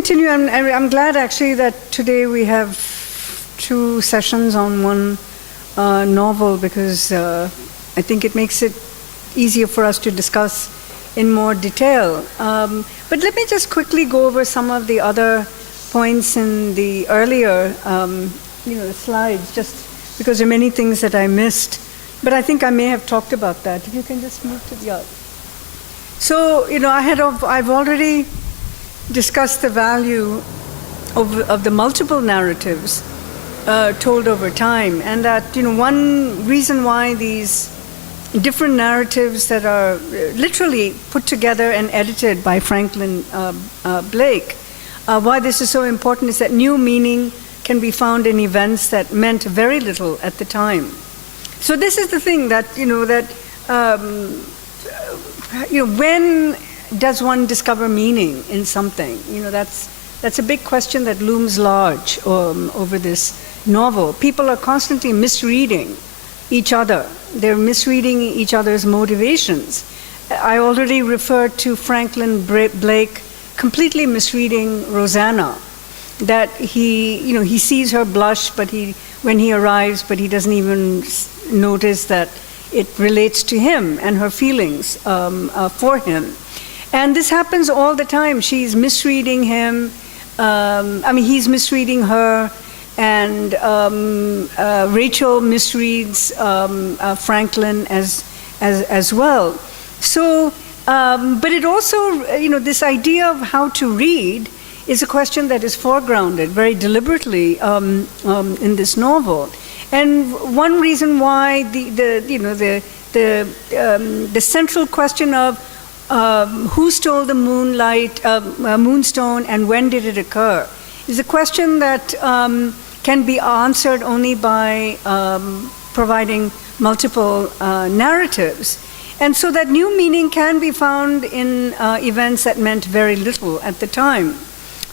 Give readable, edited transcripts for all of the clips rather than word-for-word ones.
Continue. I'm glad actually that today we have two sessions on one novel, because I think it makes it easier for us to discuss in more detail. But let me just quickly go over some of the other points in the earlier slides, just because there are many things that I missed. But I think I may have talked about that. If you can just move to the other. So, I've already discussed the value of the multiple narratives told over time, and that one reason why these different narratives that are literally put together and edited by Franklin Blake, why this is so important is that new meaning can be found in events that meant very little at the time. So this is the thing that when does one discover meaning in something? That's a big question that looms large over this novel. People are constantly misreading each other. They're misreading each other's motivations. I already referred to Franklin Blake completely misreading Rosanna, that he sees her blush, but when he arrives, but he doesn't even notice that it relates to him and her feelings for him. And this happens all the time. She's misreading him. He's misreading her, and Rachel misreads Franklin as well. So, but it also, this idea of how to read is a question that is foregrounded very deliberately in this novel. And one reason why the central question of who stole the moonstone and when did it occur is a question that can be answered only by providing multiple narratives. And so that new meaning can be found in events that meant very little at the time.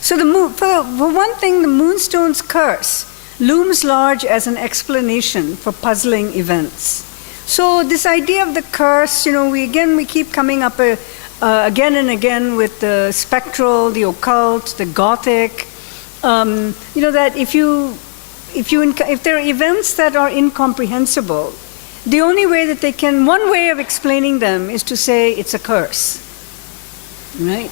So for one thing, the moonstone's curse looms large as an explanation for puzzling events. So this idea of the curse, we keep coming up again and again with the spectral, the occult, the gothic. That if there are events that are incomprehensible, the only way that one way of explaining them is to say it's a curse, right?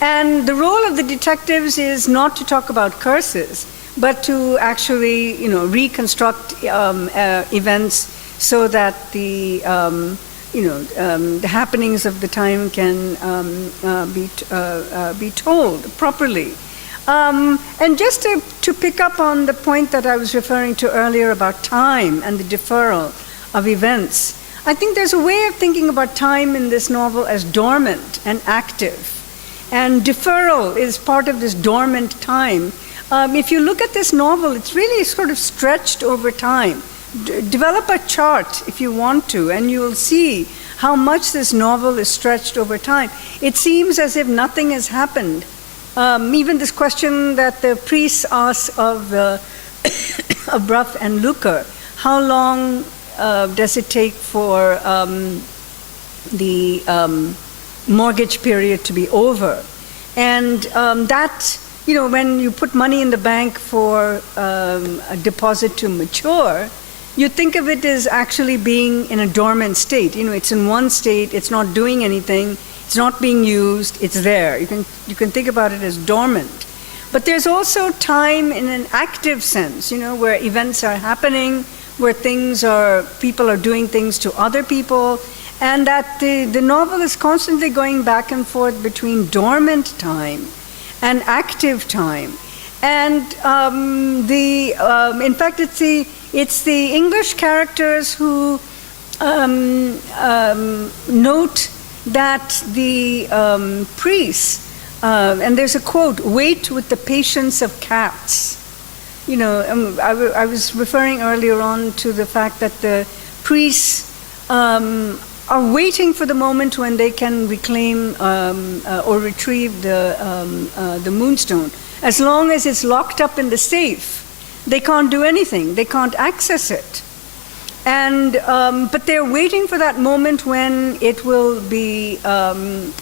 And the role of the detectives is not to talk about curses, but to actually, reconstruct events so that the happenings of the time can be told properly. And just to pick up on the point that I was referring to earlier about time and the deferral of events, I think there's a way of thinking about time in this novel as dormant and active. And deferral is part of this dormant time. If you look at this novel, it's really sort of stretched over time. Develop a chart if you want to, and you'll see how much this novel is stretched over time. It seems as if nothing has happened. Even this question that the priests ask of Prof and Lucre, how long does it take for the mortgage period to be over? And that, when you put money in the bank for a deposit to mature, you think of it as actually being in a dormant state. It's in one state, it's not doing anything, it's not being used, it's there. You can think about it as dormant. But there's also time in an active sense, where events are happening, where people are doing things to other people, and that the novel is constantly going back and forth between dormant time and active time. And in fact, it's the English characters who note that the priests, and there's a quote, wait with the patience of cats. I was referring earlier on to the fact that the priests are waiting for the moment when they can reclaim or retrieve the moonstone. As long as it's locked up in the safe, they can't do anything. They can't access it. And but they're waiting for that moment when it will be, when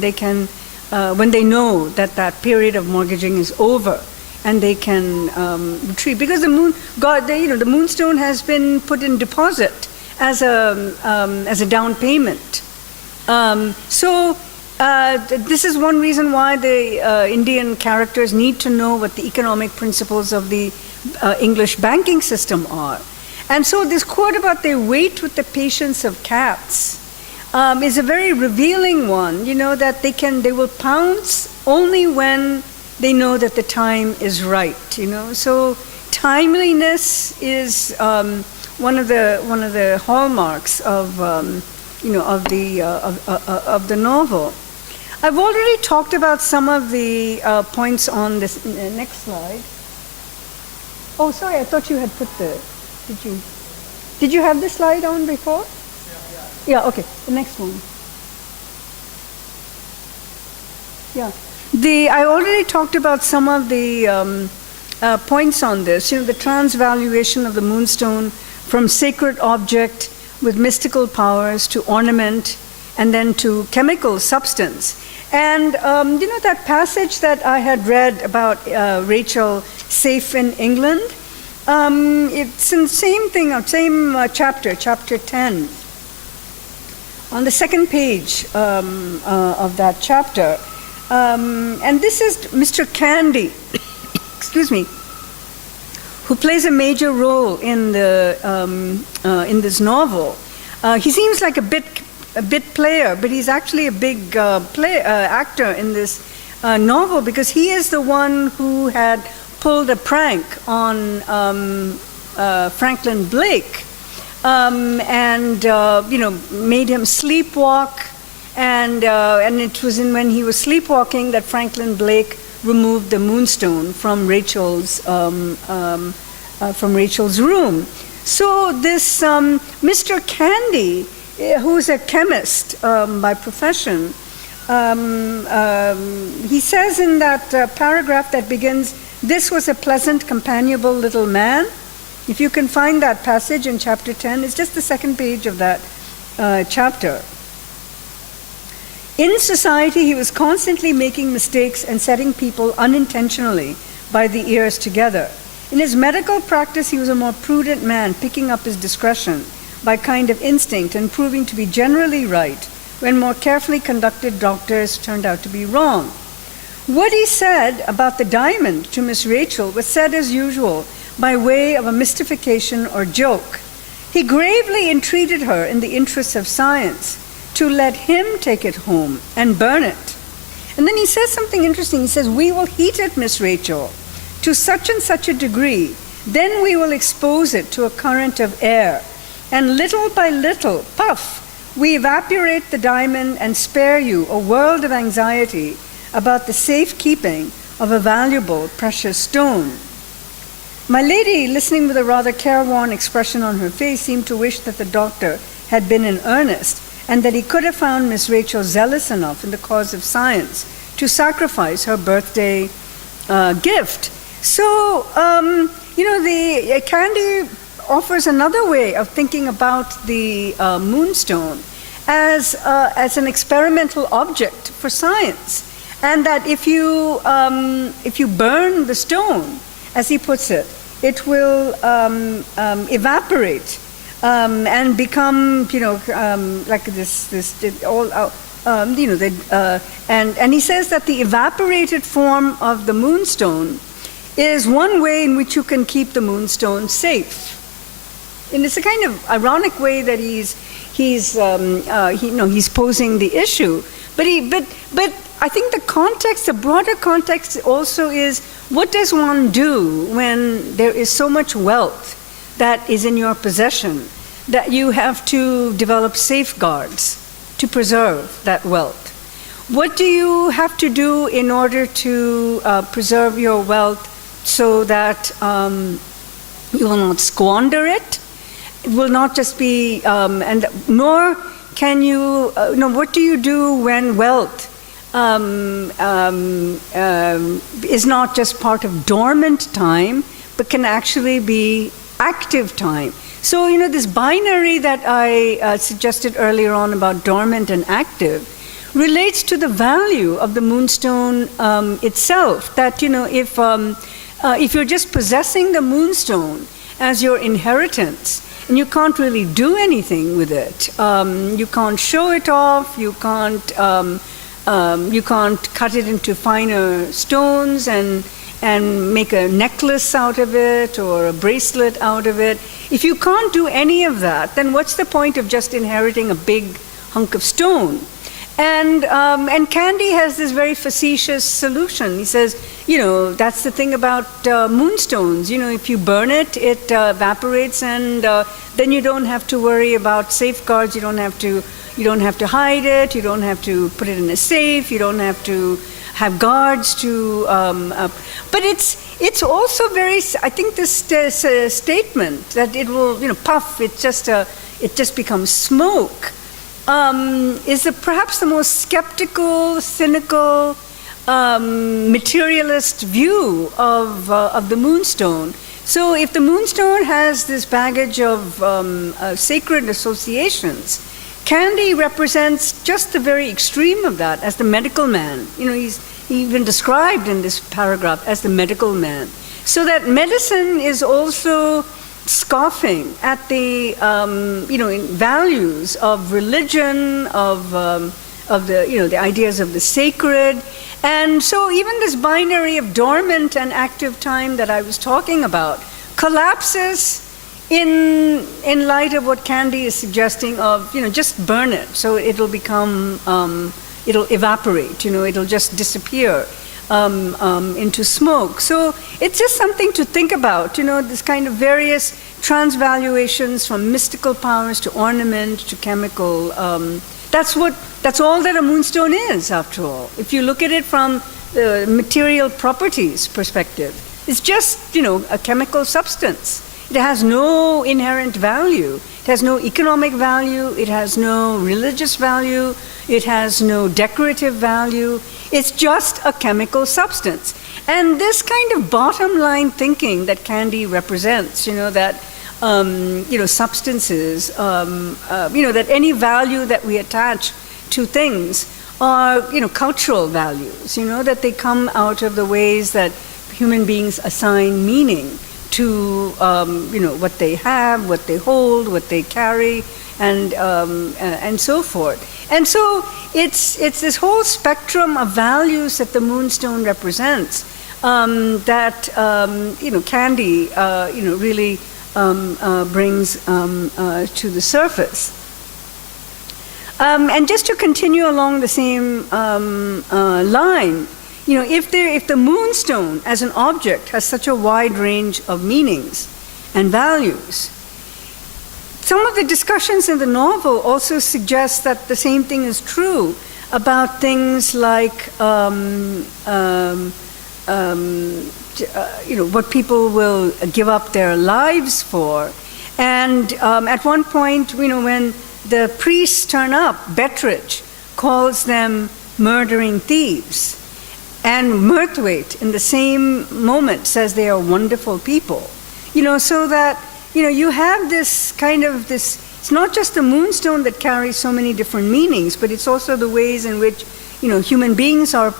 they can when they know that that period of mortgaging is over, and they can retreat, because the moonstone has been put in deposit as a down payment. This is one reason why the Indian characters need to know what the economic principles of the English banking system are. And so this quote about they wait with the patience of cats is a very revealing one, that they will pounce only when they know that the time is right, So timeliness is one of the hallmarks of the novel. I've already talked about some of the points on this next slide. Oh, sorry, I thought you had put did you have the slide on before? Yeah, okay, the next one. Yeah, I already talked about some of the points on this, the transvaluation of the moonstone from sacred object with mystical powers to ornament and then to chemical substance. And that passage that I had read about Rachel safe in England, it's in the same thing, same chapter 10. On the second page of that chapter. And this is Mr. Candy, excuse me, who plays a major role in this novel. He seems like a bit player, but he's actually a big actor in this novel, because he is the one who had pulled a prank on Franklin Blake, and made him sleepwalk, and it was when he was sleepwalking that Franklin Blake removed the moonstone from Rachel's room. So this Mr. Candy, who's a chemist by profession, he says in that paragraph that begins, "This was a pleasant, companionable little man." If you can find that passage in chapter 10, it's just the second page of that chapter. In society, he was constantly making mistakes and setting people unintentionally by the ears together. In his medical practice, he was a more prudent man, picking up his discretion by kind of instinct and proving to be generally right when more carefully conducted doctors turned out to be wrong. What he said about the diamond to Miss Rachel was said as usual by way of a mystification or joke. He gravely entreated her in the interests of science to let him take it home and burn it. And then he says something interesting. He says, "We will heat it, Miss Rachel, to such and such a degree, then we will expose it to a current of air, and little by little, puff, we evaporate the diamond and spare you a world of anxiety about the safekeeping of a valuable, precious stone." My lady, listening with a rather careworn expression on her face, seemed to wish that the doctor had been in earnest, and that he could have found Miss Rachel zealous enough in the cause of science to sacrifice her birthday gift. So, the Candy offers another way of thinking about the moonstone as an experimental object for science, and that if you burn the stone, as he puts it, it will evaporate and become, like and he says that the evaporated form of the moonstone is one way in which you can keep the moonstone safe. And it's a kind of ironic way that he's posing the issue, but I think the broader context also is, what does one do when there is so much wealth that is in your possession that you have to develop safeguards to preserve that wealth? What do you have to do in order to preserve your wealth so that you will not squander it? It will not just be, nor can you, what do you do when wealth is not just part of dormant time, but can actually be active time? So, this binary that I suggested earlier on about dormant and active, relates to the value of the moonstone itself. That, if you're just possessing the moonstone as your inheritance, and you can't really do anything with it, you can't show it off, you can't cut it into finer stones and make a necklace out of it or a bracelet out of it. If you can't do any of that, then what's the point of just inheriting a big hunk of stone? And Candy has this very facetious solution. He says, that's the thing about moonstones. If you burn it, it evaporates, and then you don't have to worry about safeguards. You don't have to hide it. You don't have to put it in a safe. You don't have to have guards to. But it's also very. I think this statement that it will, puff. It just becomes smoke. Is perhaps the most skeptical, cynical, materialist view of the moonstone. So if the moonstone has this baggage of sacred associations, Candy represents just the very extreme of that as the medical man. He's even described in this paragraph as the medical man. So that medicine is also scoffing at the values of religion, of the ideas of the sacred. And so even this binary of dormant and active time that I was talking about collapses in light of what Candy is suggesting of, just burn it, so it'll become, it'll evaporate, it'll just disappear into smoke. So it's just something to think about, this kind of various transvaluations from mystical powers to ornament to chemical. That's all that a moonstone is, after all. If you look at it from the material properties perspective, it's just, a chemical substance. It has no inherent value. It has no economic value. It has no religious value. It has no decorative value. It's just a chemical substance. And this kind of bottom line thinking that Candy represents, that substances, that any value that we attach to things are, cultural values, that they come out of the ways that human beings assign meaning to, what they have, what they hold, what they carry, and so forth. And so it's this whole spectrum of values that the moonstone represents that Candy really brings to the surface. And just to continue along the same line, if the moonstone as an object has such a wide range of meanings and values, some of the discussions in the novel also suggest that the same thing is true about things like what people will give up their lives for. And at one point, when the priests turn up, Bettridge calls them murdering thieves. And Murthwaite, in the same moment, says they are wonderful people. So that, you have this kind of it's not just the moonstone that carries so many different meanings, but it's also the ways in which, human beings are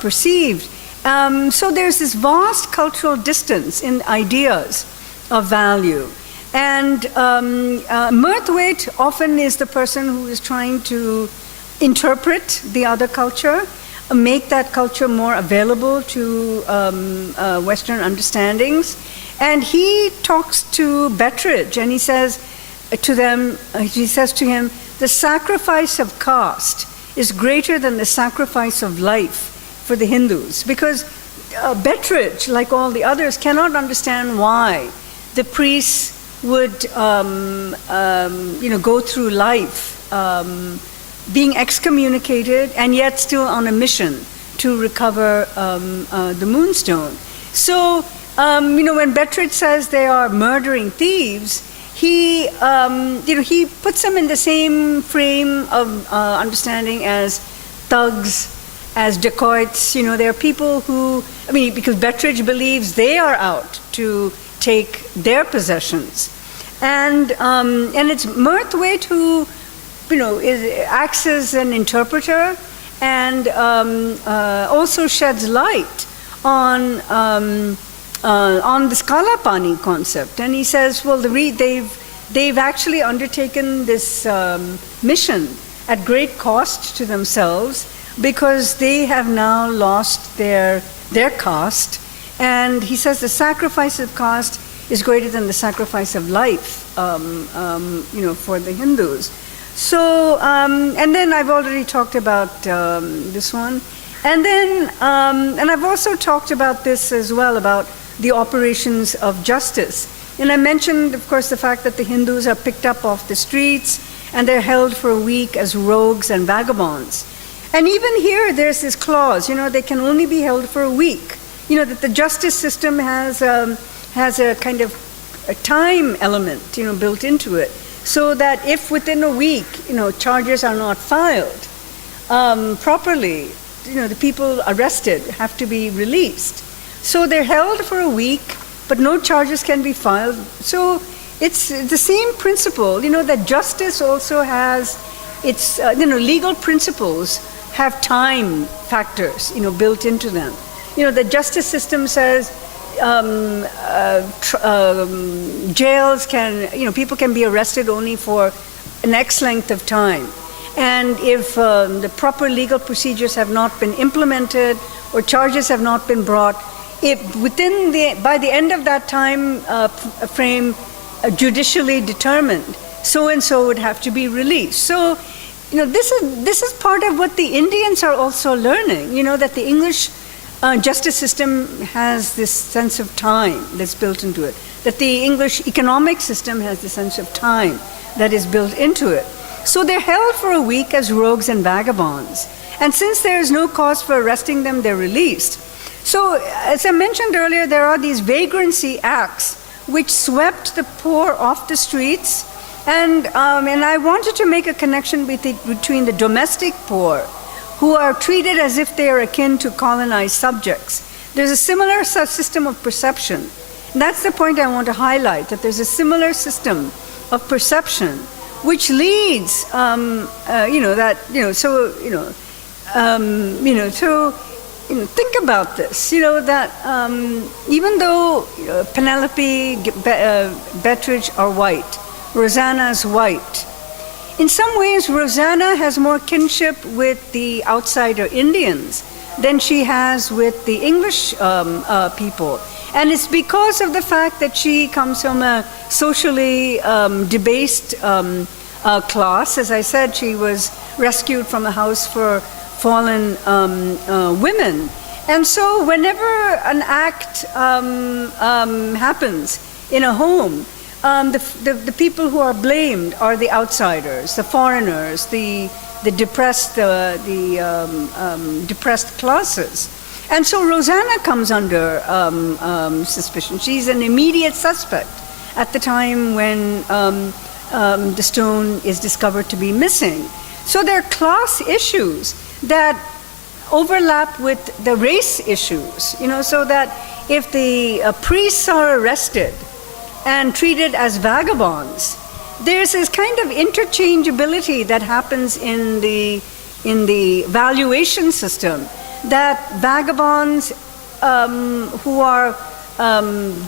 perceived. So there's this vast cultural distance in ideas of value. And Murthwaite often is the person who is trying to interpret the other culture, make that culture more available to Western understandings. And he talks to Bettridge, and he says to him, the sacrifice of caste is greater than the sacrifice of life for the Hindus, because Bettridge, like all the others, cannot understand why the priests would, go through life being excommunicated and yet still on a mission to recover the moonstone. So, when Bettridge says they are murdering thieves, he puts them in the same frame of understanding as thugs, as dacoits. There are people who, because Bettridge believes they are out to take their possessions. And it's Murthwaite who acts as an interpreter and also sheds light on the Skalapani concept. And he says, well, they've actually undertaken this mission at great cost to themselves because they have now lost their caste. And he says the sacrifice of caste is greater than the sacrifice of life, for the Hindus. So, and then I've already talked about this one. And then, and I've also talked about this as well, about the operations of justice. And I mentioned, of course, the fact that the Hindus are picked up off the streets and they're held for a week as rogues and vagabonds. And even here, there's this clause, they can only be held for a week. That the justice system has a kind of a time element, built into it. So that if within a week, charges are not filed properly, the people arrested have to be released. So they're held for a week, but no charges can be filed. So it's the same principle, that justice also has its, legal principles have time factors, built into them. The justice system says jails can, people can be arrested only for an X length of time. And if the proper legal procedures have not been implemented or charges have not been brought, by the end of that time frame, judicially determined, so-and-so would have to be released. So, this is part of what the Indians are also learning, that the English justice system has this sense of time that's built into it, that the English economic system has the sense of time that is built into it. So they're held for a week as rogues and vagabonds. And since there is no cause for arresting them, they're released. So, as I mentioned earlier, there are these vagrancy acts which swept the poor off the streets. And I wanted to make a connection between the domestic poor, who are treated as if they are akin to colonized subjects. There's a similar system of perception. And that's the point I want to highlight, that there's a similar system of perception which leads, think about this, that even though Penelope, Bettridge are white, Rosanna is white, in some ways Rosanna has more kinship with the outsider Indians than she has with the English people. And it's because of the fact that she comes from a socially debased class. As I said, she was rescued from a house for fallen women. And so whenever an act happens in a home, the people who are blamed are the outsiders, the foreigners, the depressed, depressed classes. And so Rosanna comes under suspicion. She's an immediate suspect at the time when the stone is discovered to be missing. So there are class issues that overlap with the race issues, so that if the priests are arrested and treated as vagabonds, there's this kind of interchangeability that happens in the valuation system, that vagabonds who are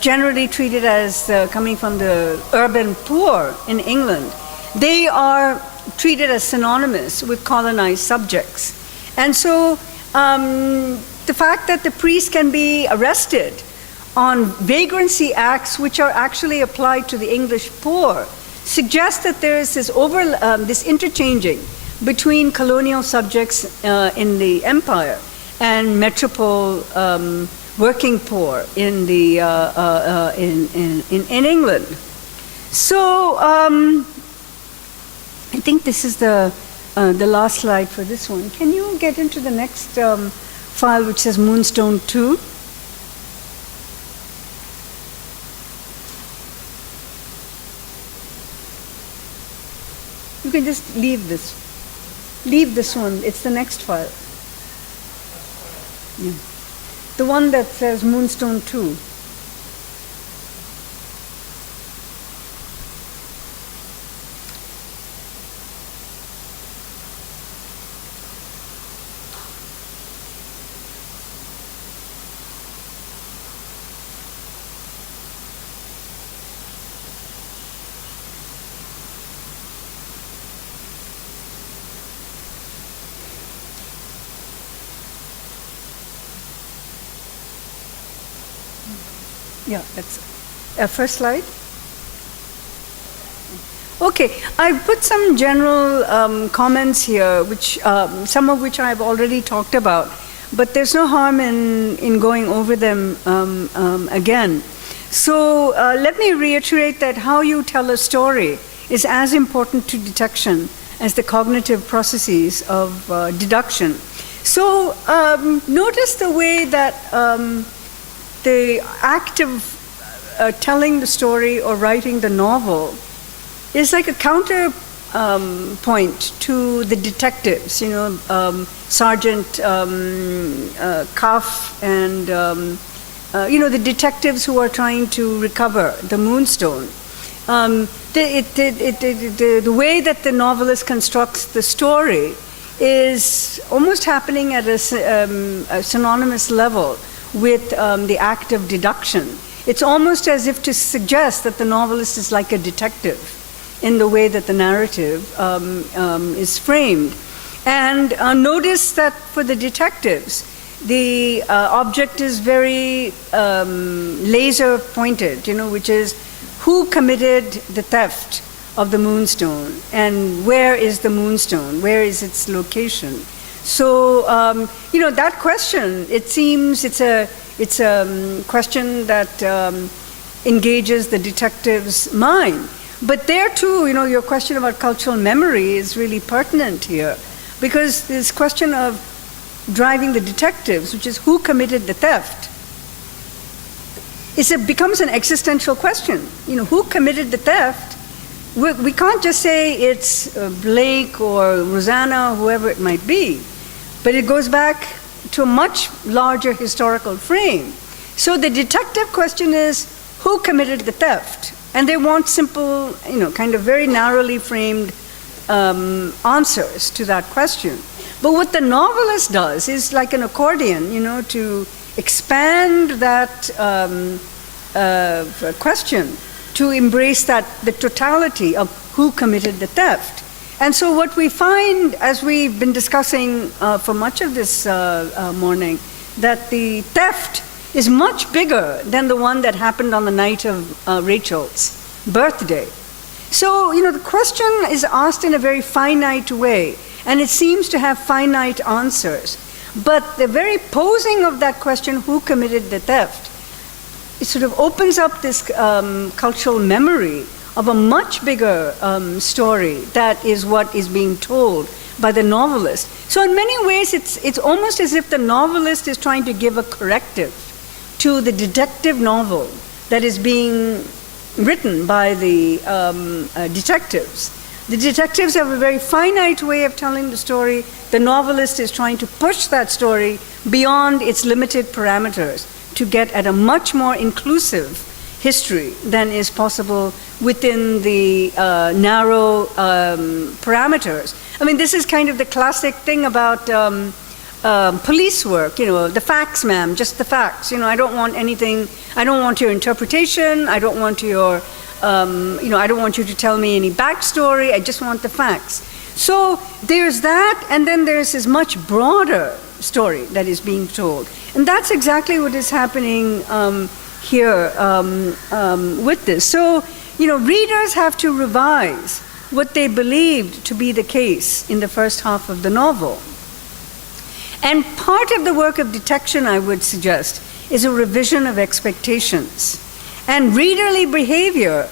generally treated as coming from the urban poor in England, they are treated as synonymous with colonized subjects. And so the fact that the priest can be arrested on vagrancy acts which are actually applied to the English poor suggests that there is this interchanging between colonial subjects in the empire and metropole working poor in England. So I think this is the last slide for this one. Can you get into the next file which says Moonstone 2? You can just leave this. Leave this one. It's the next file. Yeah. The one that says Moonstone 2. Yeah, that's first slide. Okay, I put some general comments here, which some of which I've already talked about, but there's no harm in going over them again. So let me reiterate that how you tell a story is as important to detection as the cognitive processes of deduction. So notice the way that the act of telling the story or writing the novel is like a counter point to the detectives, you know, Sergeant Cuff and, you know, the detectives who are trying to recover the Moonstone. The way that the novelist constructs the story is almost happening at a synonymous level with the act of deduction. It's almost as if to suggest that the novelist is like a detective in the way that the narrative is framed. And notice that for the detectives, the object is very laser pointed, you know, which is who committed the theft of the Moonstone and where is the Moonstone, where is its location. So, you know, that question, it seems it's a question that engages the detective's mind. But there too, you know, your question about cultural memory is really pertinent here, because this question of driving the detectives, which is who committed the theft, becomes an existential question. You know, who committed the theft? We can't just say it's Blake or Rosanna, whoever it might be, but it goes back to a much larger historical frame. So the detective question is, who committed the theft? And they want simple, you know, kind of very narrowly framed answers to that question. But what the novelist does is like an accordion, you know, to expand that question, to embrace the totality of who committed the theft. And so what we find, as we've been discussing for much of this morning, that the theft is much bigger than the one that happened on the night of Rachel's birthday. So, you know, the question is asked in a very finite way, and it seems to have finite answers. But the very posing of that question, who committed the theft, it sort of opens up this cultural memory of a much bigger story that is what is being told by the novelist. So in many ways, it's almost as if the novelist is trying to give a corrective to the detective novel that is being written by the detectives. The detectives have a very finite way of telling the story. The novelist is trying to push that story beyond its limited parameters to get at a much more inclusive history than is possible within the narrow parameters. I mean, this is kind of the classic thing about police work, you know, the facts, ma'am, just the facts. You know, I don't want anything, I don't want your interpretation, I don't want your, you know, I don't want you to tell me any backstory, I just want the facts. So there's that, and then there's this much broader story that is being told. And that's exactly what is happening here with this. So, you know, readers have to revise what they believed to be the case in the first half of the novel. And part of the work of detection, I would suggest, is a revision of expectations. And readerly behavior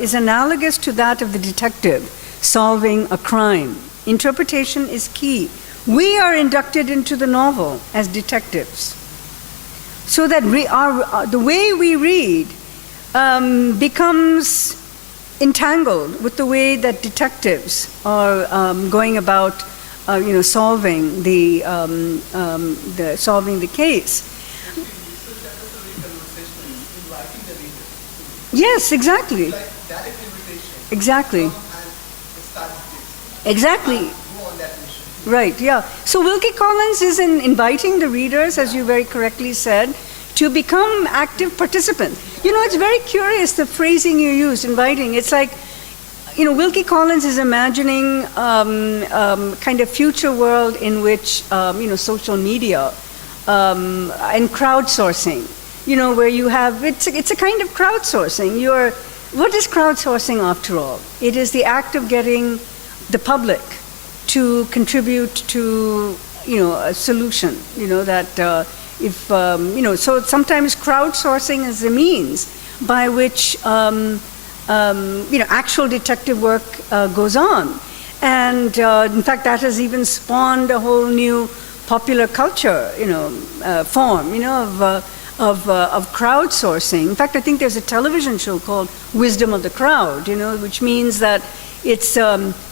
is analogous to that of the detective solving a crime. Interpretation is key. We are inducted into the novel as detectives, so that the way we read becomes entangled with the way that detectives are going about, you know, solving the case. Yes, exactly. Exactly. Exactly. Right, yeah. So Wilkie Collins is inviting the readers, as you very correctly said, to become active participants. You know, it's very curious, the phrasing you used, inviting. It's like, you know, Wilkie Collins is imagining kind of future world in which, you know, social media and crowdsourcing where you have, it's a kind of crowdsourcing. What is crowdsourcing after all? It is the act of getting the public to contribute to, a solution, that so sometimes crowdsourcing is the means by which, actual detective work goes on. And in fact, that has even spawned a whole new popular culture, form, of crowdsourcing. In fact, I think there's a television show called Wisdom of the Crowd, which means that it's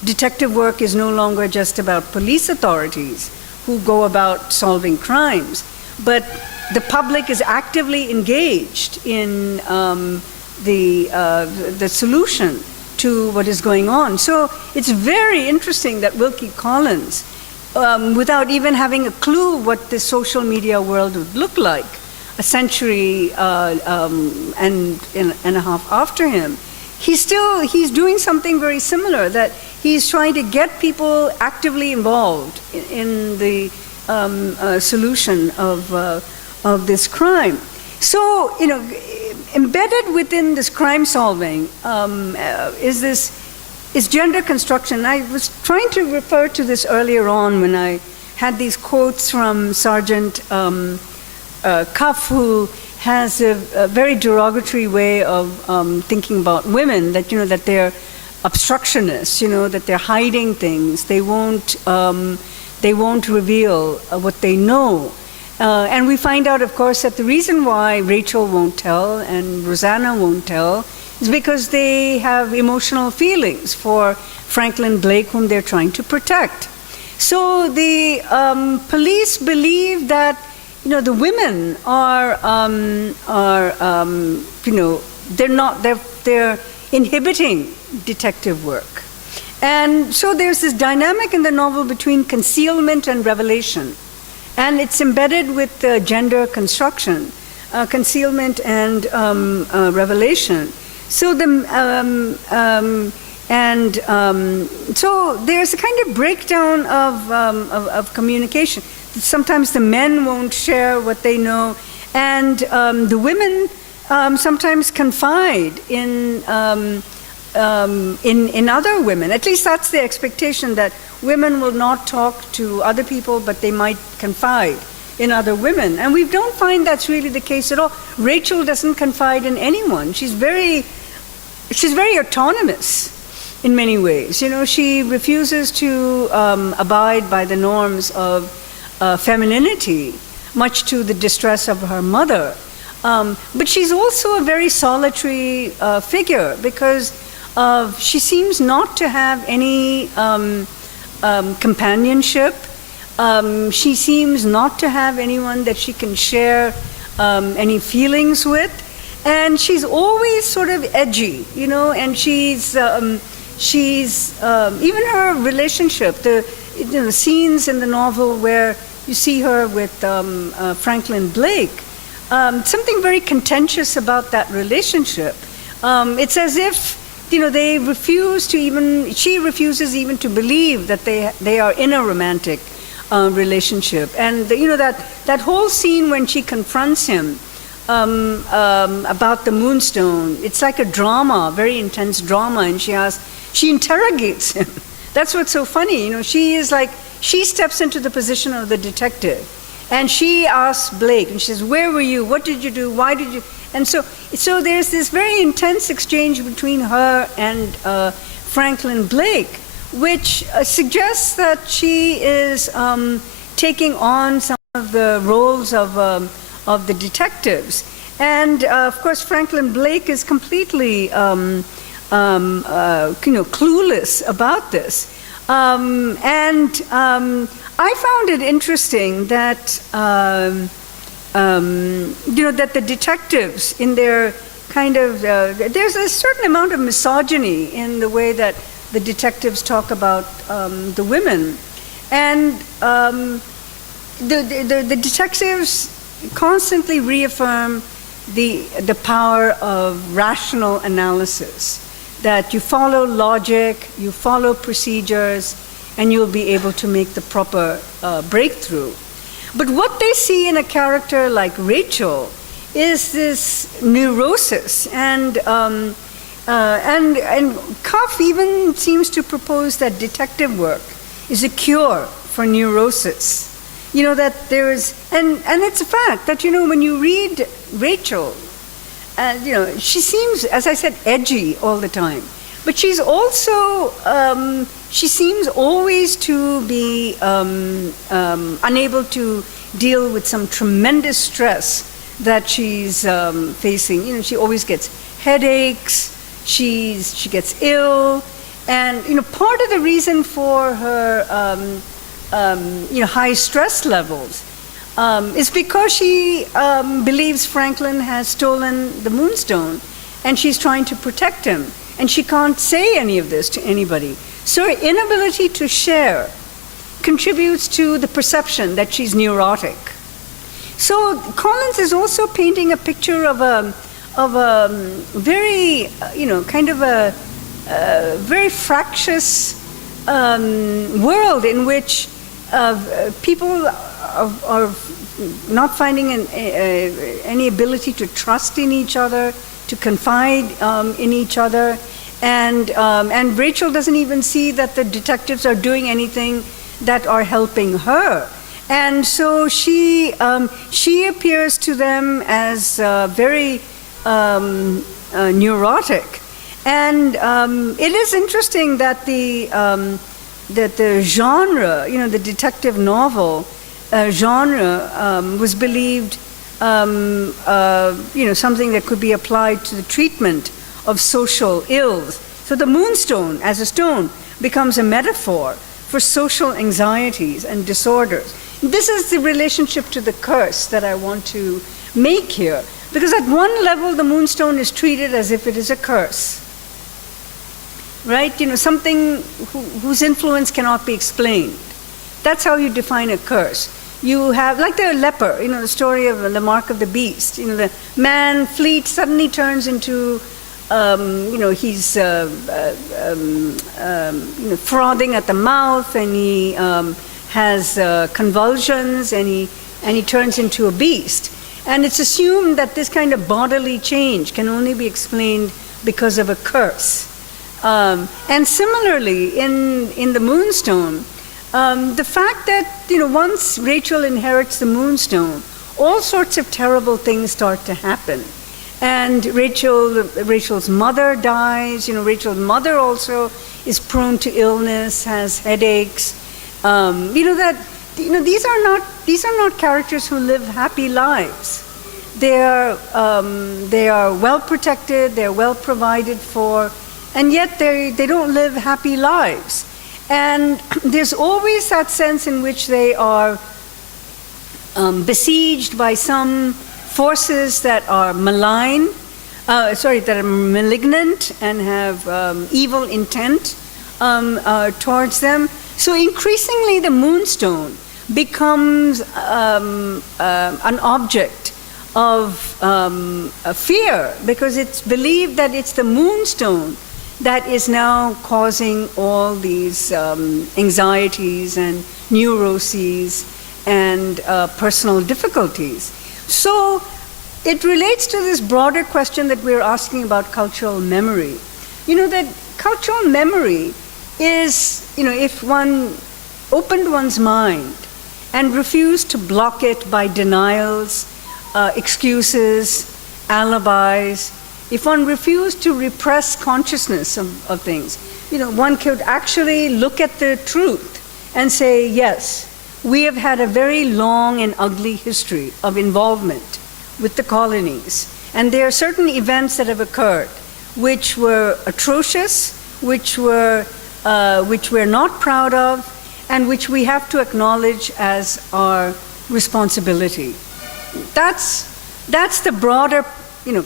detective work is no longer just about police authorities who go about solving crimes, but the public is actively engaged in the solution to what is going on. So it's very interesting that Wilkie Collins, without even having a clue what the social media world would look like a century and a half after him, he's doing something very similar, that he's trying to get people actively involved in the solution of this crime. So, embedded within this crime solving is gender construction. I was trying to refer to this earlier on when I had these quotes from Sergeant Cuff, who has a very derogatory way of thinking about women, that that they're obstructionists, that they're hiding things, they won't reveal what they know. And we find out, of course, that the reason why Rachel won't tell and Rosanna won't tell is because they have emotional feelings for Franklin Blake, whom they're trying to protect. So the police believe that the women they're inhibiting detective work. And so there's this dynamic in the novel between concealment and revelation. And it's embedded with gender construction, concealment and revelation. So so there's a kind of breakdown of communication. Sometimes the men won't share what they know, and the women sometimes confide in other women. At least that's the expectation, that women will not talk to other people, but they might confide in other women. And we don't find that's really the case at all. Rachel doesn't confide in anyone. She's very autonomous in many ways. She refuses to abide by the norms of femininity, much to the distress of her mother. But she's also a very solitary figure, because she seems not to have any companionship. She seems not to have anyone that she can share any feelings with. And she's always sort of edgy, and she's even her relationship, the scenes in the novel where you see her with Franklin Blake, something very contentious about that relationship. It's as if they she refuses even to believe that they are in a romantic relationship. And that whole scene when she confronts him about the Moonstone, it's like a drama, very intense drama, and she interrogates him. That's what's so funny. She steps into the position of the detective, and she asks Blake, and she says, "Where were you? What did you do? Why did you?" And so there's this very intense exchange between her and Franklin Blake, which suggests that she is taking on some of the roles of the detectives. And of course, Franklin Blake is completely clueless about this. I found it interesting that that the detectives, in their kind of there's a certain amount of misogyny in the way that the detectives talk about the women, and the detectives constantly reaffirm the power of rational analysis, that you follow logic, you follow procedures, and you'll be able to make the proper breakthrough. But what they see in a character like Rachel is this neurosis, and Cuff even seems to propose that detective work is a cure for neurosis. That there's, and it's a fact that, when you read Rachel, she seems, as I said, edgy all the time. But she's also, she seems always to be unable to deal with some tremendous stress that she's facing. She always gets headaches, she gets ill, and part of the reason for her high stress levels is because she believes Franklin has stolen the Moonstone, and she's trying to protect him, and she can't say any of this to anybody. So her inability to share contributes to the perception that she's neurotic. So Collins is also painting a picture of a very, kind of a very fractious world in which people are not finding any ability to trust in each other, to confide in each other, and Rachel doesn't even see that the detectives are doing anything that are helping her. And so she appears to them as very neurotic. And it is interesting that the genre, the detective novel genre, was believed something that could be applied to the treatment of social ills. So the Moonstone, as a stone, becomes a metaphor for social anxieties and disorders. This is the relationship to the curse that I want to make here, because at one level the Moonstone is treated as if it is a curse, right? Something whose influence cannot be explained. That's how you define a curse. You have, like the leper, the story of the mark of the beast. The man fleet suddenly turns into, he's frothing at the mouth, and he has convulsions, and he turns into a beast. And it's assumed that this kind of bodily change can only be explained because of a curse. And similarly, in the Moonstone, the fact that once Rachel inherits the Moonstone, all sorts of terrible things start to happen. And Rachel's mother dies. Rachel's mother also is prone to illness, has headaches. These are not characters who live happy lives. They are well protected. They're well provided for, and yet they don't live happy lives. And there's always that sense in which they are besieged by some forces that are that are malignant and have evil intent towards them. So increasingly the Moonstone becomes an object of fear, because it's believed that it's the Moonstone that is now causing all these anxieties and neuroses and personal difficulties. So it relates to this broader question that we're asking about cultural memory. That cultural memory is, if one opened one's mind and refused to block it by denials, excuses, alibis, if one refused to repress consciousness of things, one could actually look at the truth and say, yes, we have had a very long and ugly history of involvement with the colonies. And there are certain events that have occurred which were atrocious, which we're not proud of, and which we have to acknowledge as our responsibility. That's the broader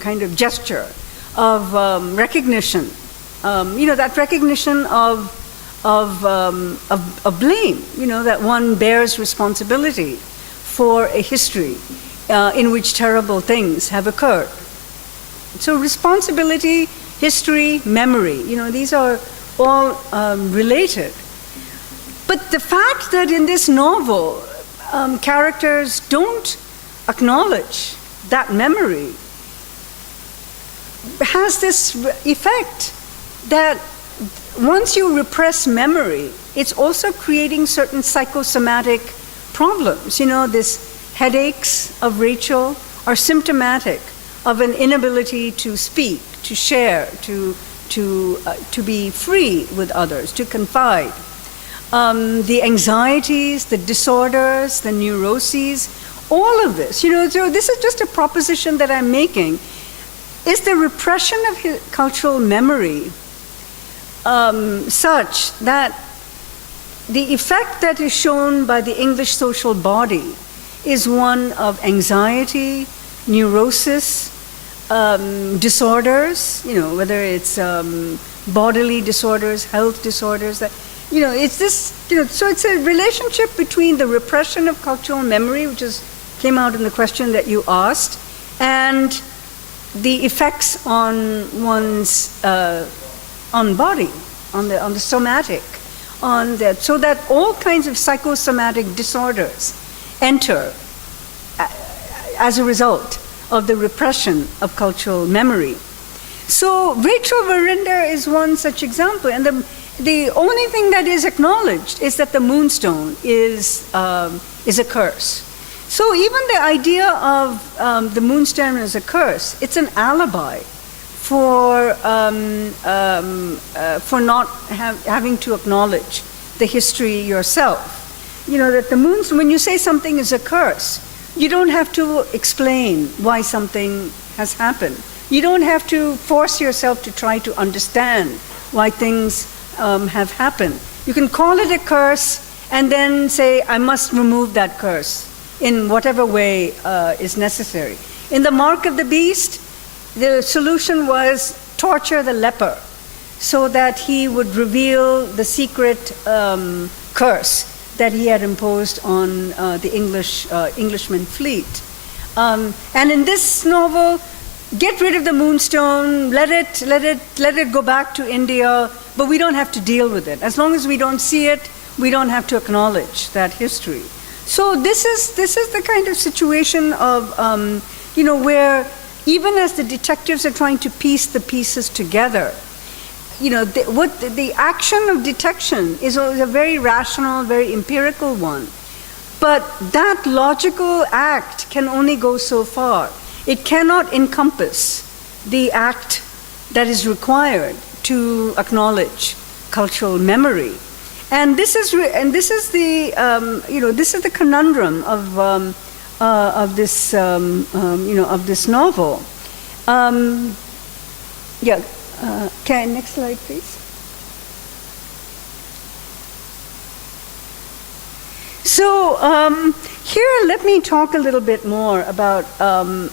kind of gesture of recognition, that recognition of blame, that one bears responsibility for a history in which terrible things have occurred. So responsibility, history, memory, these are all related. But the fact that in this novel, characters don't acknowledge that memory has this effect that once you repress memory, it's also creating certain psychosomatic problems. You know, this headaches of Rachel are symptomatic of an inability to speak, to share, to be free with others, to confide. The anxieties, the disorders, the neuroses, all of this, you know, so this is just a proposition that I'm making. Is the repression of cultural memory such that the effect that is shown by the English social body is one of anxiety, neurosis, disorders, you know, whether it's bodily disorders, health disorders, that, you know, it's this, you know, so it's a relationship between the repression of cultural memory, which came out in the question that you asked, and the effects on one's on body, on the somatic, on that, so that all kinds of psychosomatic disorders enter as a result of the repression of cultural memory. So Rachel Verinder is one such example, and the only thing that is acknowledged is that the moonstone is a curse. So even the idea of the moonstone as a curse, it's an alibi for not having to acknowledge the history yourself. You know, that the moonstone, when you say something is a curse, you don't have to explain why something has happened. You don't have to force yourself to try to understand why things have happened. You can call it a curse and then say, I must remove that curse in whatever way is necessary. In the Mark of the Beast, the solution was torture the leper so that he would reveal the secret curse that he had imposed on the Englishman fleet. And in this novel, get rid of the moonstone, let it go back to India, but we don't have to deal with it. As long as we don't see it, we don't have to acknowledge that history. So this is the kind of situation of, you know, where even as the detectives are trying to piece the pieces together, you know, the action of detection is a very rational, very empirical one. But that logical act can only go so far. It cannot encompass the act that is required to acknowledge cultural memory. And this is the you know, this is the conundrum of this you know, of this novel. Yeah. Next slide, please. So here, let me talk a little bit more about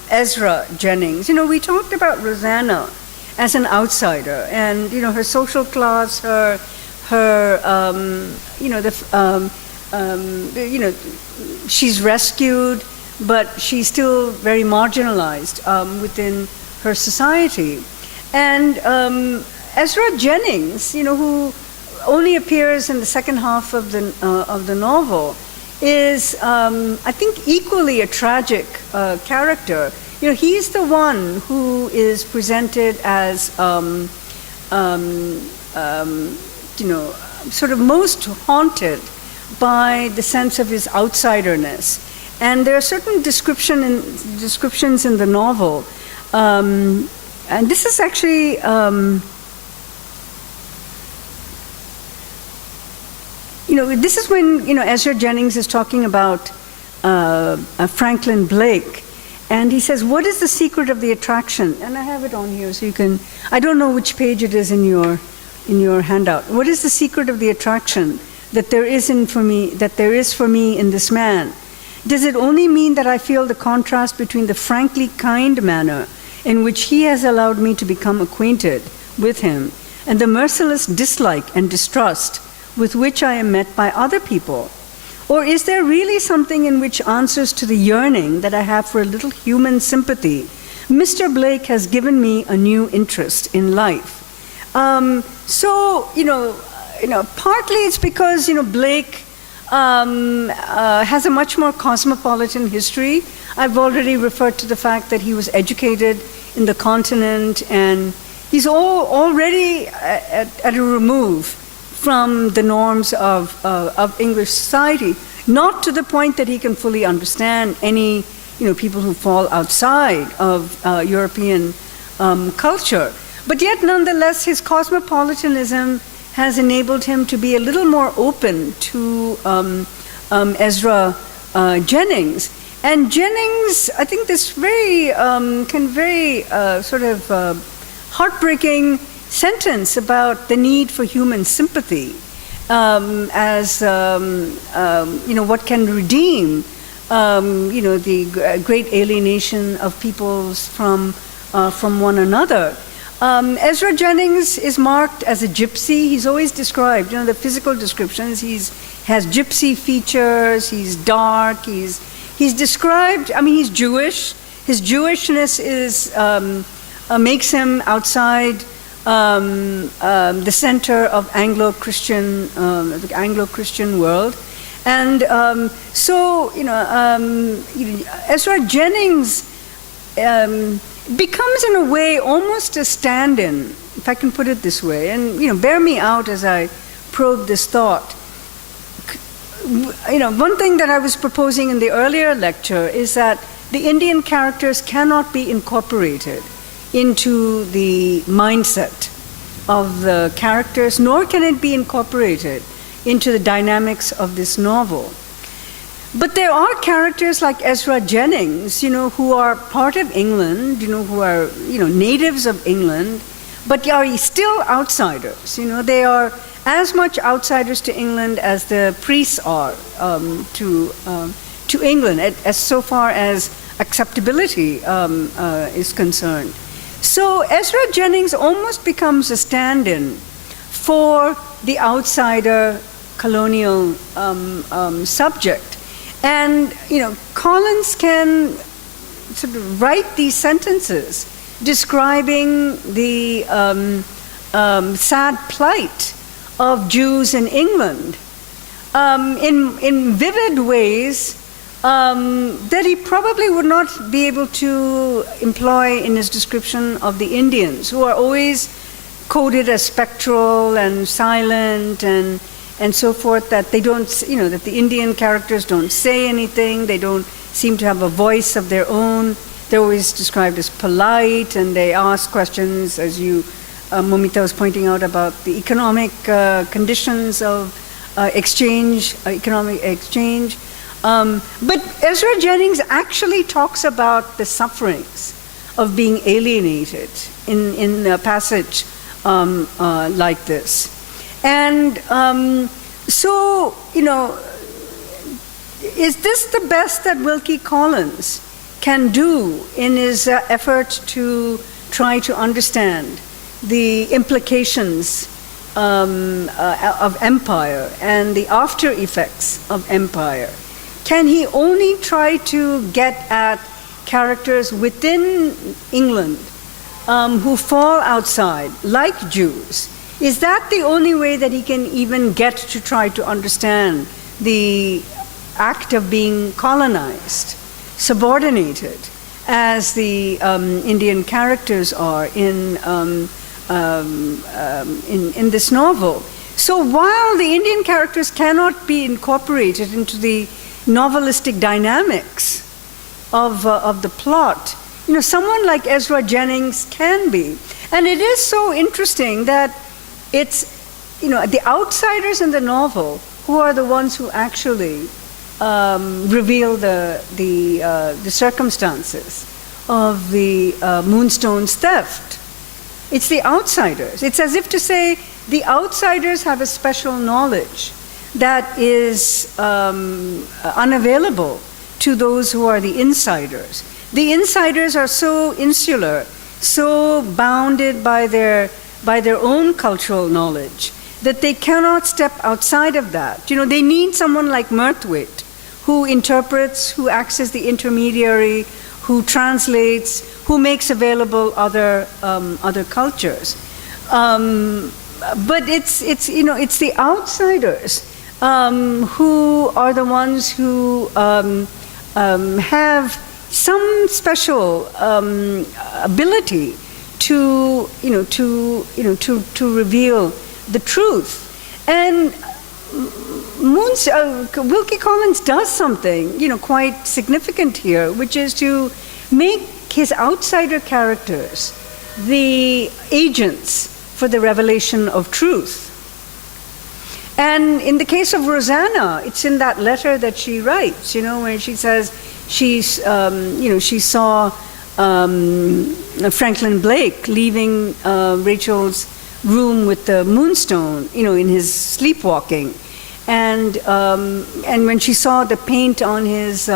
Ezra Jennings. You know, we talked about Rosanna as an outsider, and you know, her social class, her you know, you know, she's rescued, but she's still very marginalized within her society. And Ezra Jennings, you know, who only appears in the second half of the novel, is, I think, equally a tragic character. You know, he's the one who is presented as, you know, sort of most haunted by the sense of his outsiderness. And there are certain descriptions in the novel. And this is actually, you know, this is when, you know, Ezra Jennings is talking about Franklin Blake, and he says, what is the secret of the attraction? And I have it on here, so you can, I don't know which page it is in your handout. What is the secret of the attraction that there is for me in this man? Does it only mean that I feel the contrast between the frankly kind manner in which he has allowed me to become acquainted with him, and the merciless dislike and distrust with which I am met by other people? Or is there really something in which answers to the yearning that I have for a little human sympathy? Mr. Blake has given me a new interest in life. So, you know, partly it's because, you know, Blake has a much more cosmopolitan history. I've already referred to the fact that he was educated in the continent, and he's already at a remove from the norms of English society, not to the point that he can fully understand any people who fall outside of European culture. But yet, nonetheless, his cosmopolitanism has enabled him to be a little more open to Ezra Jennings. And Jennings, I think this very sort of heartbreaking sentence about the need for human sympathy as what can redeem the great alienation of peoples from one another. Ezra Jennings is marked as a gypsy. He's always described, the physical descriptions. He has gypsy features. He's dark. He's described. I mean, he's Jewish. His Jewishness makes him outside the center of the Anglo-Christian world, and Ezra Jennings becomes, in a way, almost a stand-in, if I can put it this way. And bear me out as I probe this thought. One thing that I was proposing in the earlier lecture is that the Indian characters cannot be incorporated into the mindset of the characters, nor can it be incorporated into the dynamics of this novel. But there are characters like Ezra Jennings, who are part of England, who are, natives of England, but are still outsiders. They are as much outsiders to England as the priests are to England, as so far as acceptability is concerned. So Ezra Jennings almost becomes a stand-in for the outsider colonial subject. And, Collins can sort of write these sentences describing the sad plight of Jews in England in vivid ways that he probably would not be able to employ in his description of the Indians, who are always coded as spectral and silent and so forth, that they don't, that the Indian characters don't say anything, they don't seem to have a voice of their own. They're always described as polite, and they ask questions, as Momita was pointing out, about the economic conditions of economic exchange. But Ezra Jennings actually talks about the sufferings of being alienated in a passage like this. And is this the best that Wilkie Collins can do in his effort to try to understand the implications of empire and the after effects of empire? Can he only try to get at characters within England who fall outside, like Jews? Is that the only way that he can even get to try to understand the act of being colonized, subordinated, as the Indian characters are in this novel? So while the Indian characters cannot be incorporated into the novelistic dynamics of the plot, someone like Ezra Jennings can be. And it is so interesting that it's, the outsiders in the novel who are the ones who actually reveal the circumstances of the Moonstone's theft. It's the outsiders. It's as if to say the outsiders have a special knowledge that is unavailable to those who are the insiders. The insiders are so insular, so bounded by their own cultural knowledge, that they cannot step outside of that. They need someone like Murthwaite, who interprets, who acts as the intermediary, who translates, who makes available other cultures. But it's the outsiders who are the ones who have some special ability to reveal the truth. And Wilkie Collins does something, quite significant here, which is to make his outsider characters the agents for the revelation of truth. And in the case of Rosanna, it's in that letter that she writes, where she says she saw Franklin Blake leaving Rachel's room with the moonstone, in his sleepwalking. And when she saw the paint on his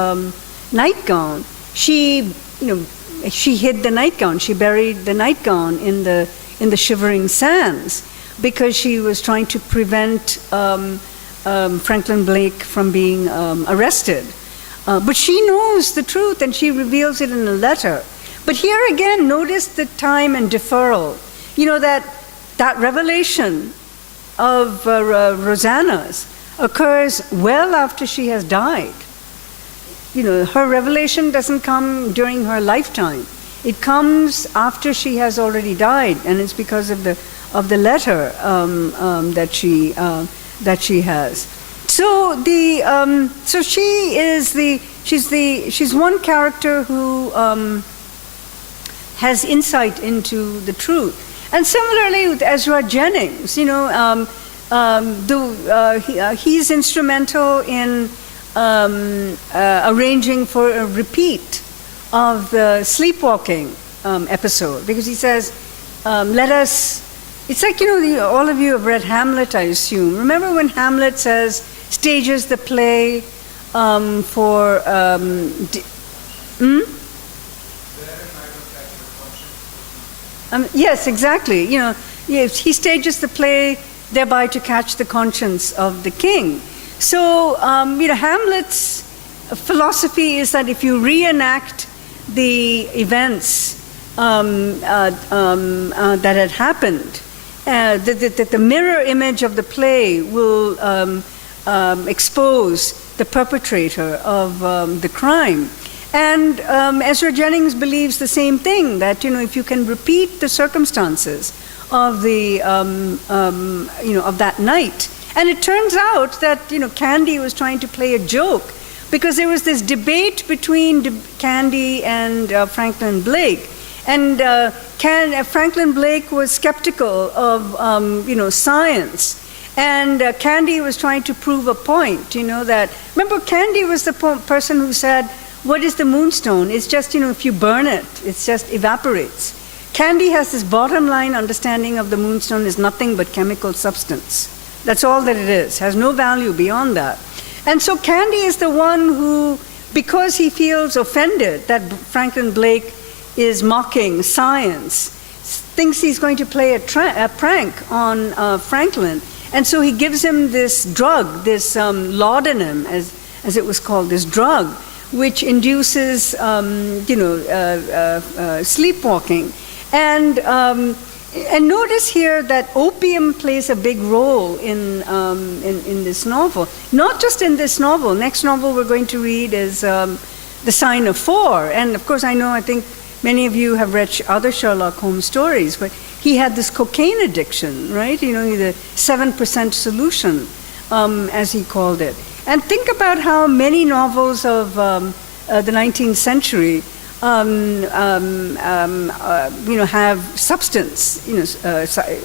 nightgown, she hid the nightgown. She buried the nightgown in the shivering sands because she was trying to prevent Franklin Blake from being arrested. But she knows the truth and she reveals it in a letter. But here again, notice the time and deferral. That revelation of Rosanna's occurs well after she has died. Her revelation doesn't come during her lifetime. It comes after she has already died, and it's because of the letter that she has. So she's one character who has insight into the truth. And similarly with Ezra Jennings, he's instrumental in arranging for a repeat of the sleepwalking episode, because he says, it's like, all of you have read Hamlet, I assume. Remember when Hamlet stages the play for... yes, exactly. He stages the play thereby to catch the conscience of the king. So, Hamlet's philosophy is that if you reenact the events that had happened, the mirror image of the play will expose the perpetrator of the crime. And Ezra Jennings believes the same thing, that if you can repeat the circumstances of the of that night, and it turns out that Candy was trying to play a joke, because there was this debate between Candy and Franklin Blake, and Franklin Blake was skeptical of science. And Candy was trying to prove a point, that, remember, Candy was the person who said, what is the moonstone? It's just, if you burn it, it just evaporates. Candy has this bottom line understanding of the moonstone is nothing but chemical substance. That's all that it is, has no value beyond that. And so Candy is the one who, because he feels offended that Franklin Blake is mocking science, thinks he's going to play a prank on Franklin. And so he gives him this drug, this laudanum, as it was called, this drug, which induces, sleepwalking. And notice here that opium plays a big role in this novel. Not just in this novel. Next novel we're going to read is The Sign of Four. And of course, I think many of you have read other Sherlock Holmes stories, but he had this cocaine addiction, right? The 7% solution, as he called it. And think about how many novels of the 19th century have substance,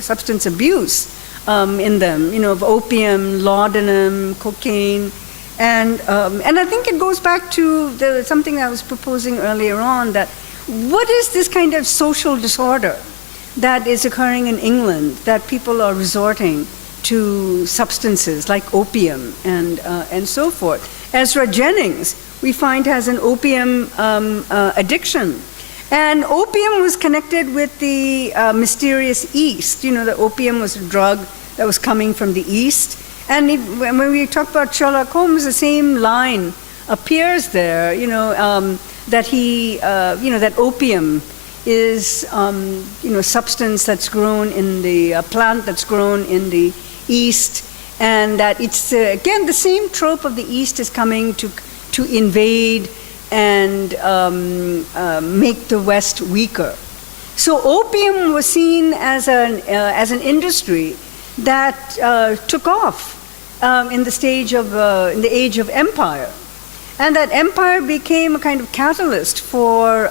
substance abuse in them, of opium, laudanum, cocaine. And I think it goes back to something I was proposing earlier on, that what is this kind of social disorder that is occurring in England, that people are resorting to substances like opium and so forth. Ezra Jennings, we find, has an opium addiction. And opium was connected with the mysterious East. The opium was a drug that was coming from the East. And when we talk about Sherlock Holmes, the same line appears there, that that opium is, substance that's grown in the plant that's grown in the East, and that it's again the same trope of the East is coming to invade and make the West weaker. So opium was seen as an industry that took off in the age of empire, and that empire became a kind of catalyst for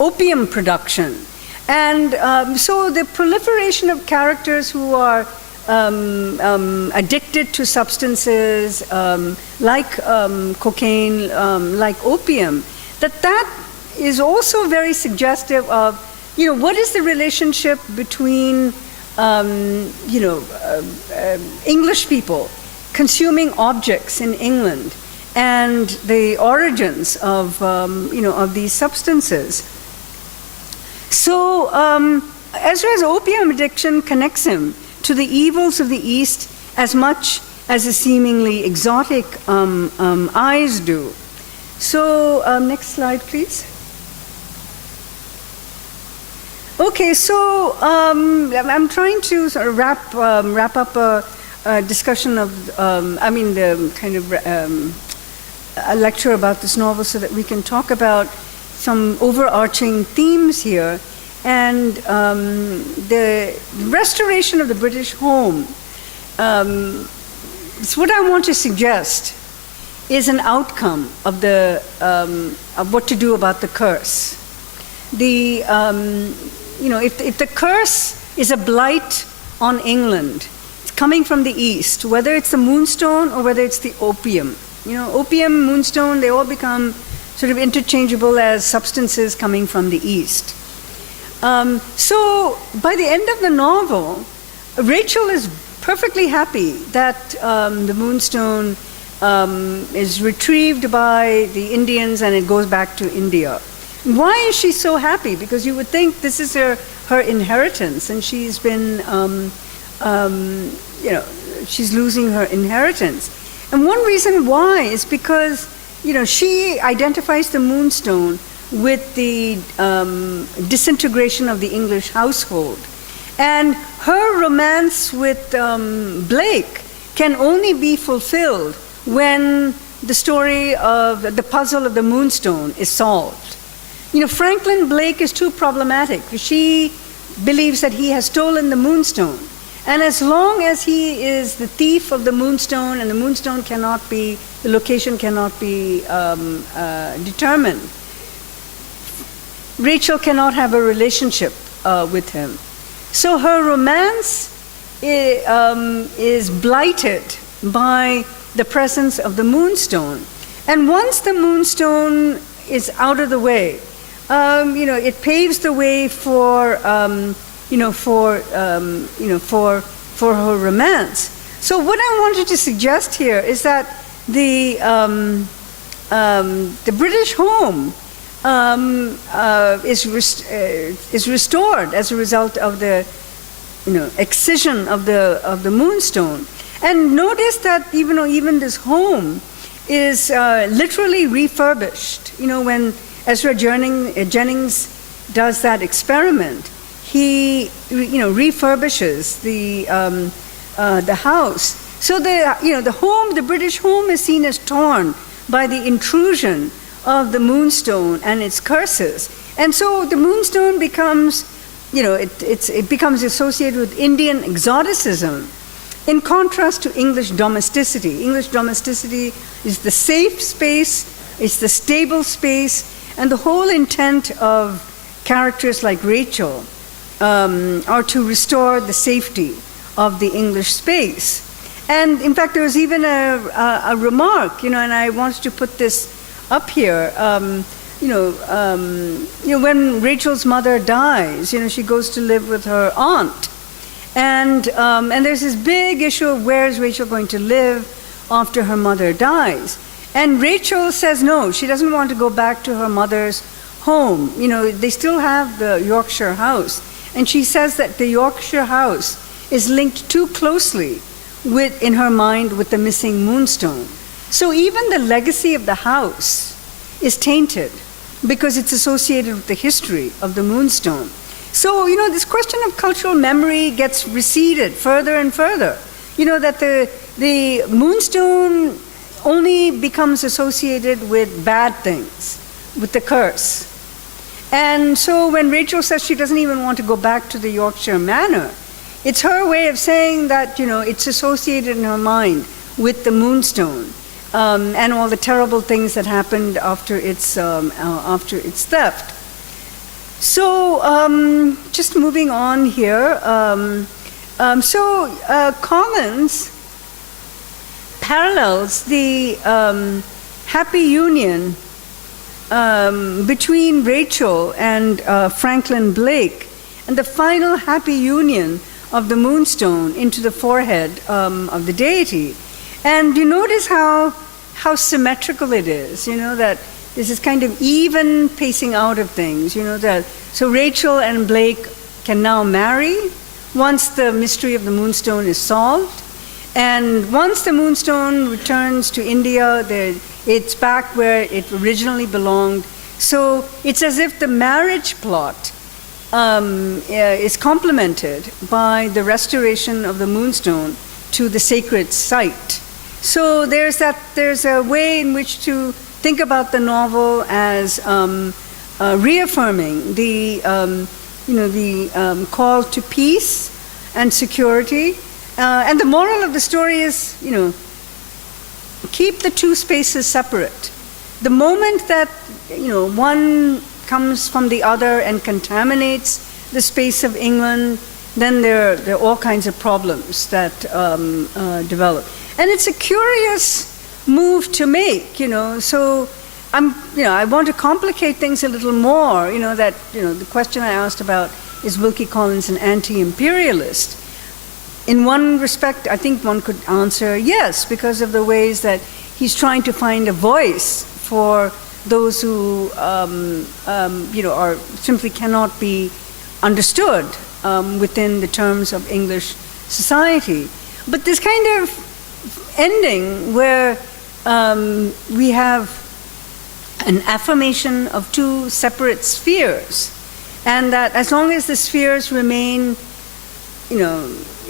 opium production. And so the proliferation of characters who are addicted to substances like cocaine, like opium, that is also very suggestive of, what is the relationship between, English people consuming objects in England and the origins of, of these substances. So Ezra's opium addiction connects him to the evils of the East as much as the seemingly exotic eyes do. So next slide, please. Okay, so I'm trying to sort of wrap up a discussion of, the kind of a lecture about this novel so that we can talk about some overarching themes here. And the restoration of the British home, it's what I want to suggest is an outcome of of what to do about the curse. If the curse is a blight on England, it's coming from the East, whether it's the Moonstone or whether it's the opium. Opium, Moonstone, they all become sort of interchangeable as substances coming from the East. So by the end of the novel, Rachel is perfectly happy that the Moonstone is retrieved by the Indians and it goes back to India. Why is she so happy? Because you would think this is her inheritance, and she's been, she's losing her inheritance. And one reason why is because, she identifies the Moonstone with the disintegration of the English household. And her romance with Blake can only be fulfilled when the story of the puzzle of the Moonstone is solved. Franklin Blake is too problematic. She believes that he has stolen the Moonstone. And as long as he is the thief of the Moonstone and the Moonstone the location cannot be determined, Rachel cannot have a relationship with him. So her romance is blighted by the presence of the Moonstone. And once the Moonstone is out of the way, it paves the way for her romance. So what I wanted to suggest here is that the British home is restored as a result of the excision of the Moonstone. And notice that even this home is literally refurbished. When Ezra Jennings does that experiment, he refurbishes the house. So the British home is seen as torn by the intrusion of the Moonstone and its curses. And so the Moonstone becomes, it becomes associated with Indian exoticism, in contrast to English domesticity. English domesticity is the safe space, it's the stable space, and the whole intent of characters like Rachel are to restore the safety of the English space. And in fact, there was even a remark, and I wanted to put this up here. When Rachel's mother dies, she goes to live with her aunt. And there's this big issue of where is Rachel going to live after her mother dies. And Rachel says no, she doesn't want to go back to her mother's home. They still have the Yorkshire house. And she says that the Yorkshire house is linked too closely in her mind with the missing Moonstone. So even the legacy of the house is tainted because it's associated with the history of the Moonstone. So, this question of cultural memory gets receded further and further. That the Moonstone only becomes associated with bad things, with the curse. And so when Rachel says she doesn't even want to go back to the Yorkshire manor, it's her way of saying that, it's associated in her mind with the Moonstone and all the terrible things that happened after its theft. So just moving on here. Collins parallels the happy union between Rachel and Franklin Blake and the final happy union of the Moonstone into the forehead of the deity. And you notice how symmetrical it is, that this is kind of even pacing out of things, so Rachel and Blake can now marry once the mystery of the Moonstone is solved. And once the Moonstone returns to India, it's back where it originally belonged. So it's as if the marriage plot is complemented by the restoration of the Moonstone to the sacred site. So there's a way in which to think about the novel as reaffirming the call to peace and security. And the moral of the story is, keep the two spaces separate. The moment that, one comes from the other and contaminates the space of England, then there are all kinds of problems that develop. And it's a curious move to make, so I want to complicate things a little more, the question I asked about, is Wilkie Collins an anti-imperialist? In one respect, I think one could answer yes, because of the ways that he's trying to find a voice for those who, are simply cannot be understood within the terms of English society. But this kind of ending where we have an affirmation of two separate spheres, and that as long as the spheres remain,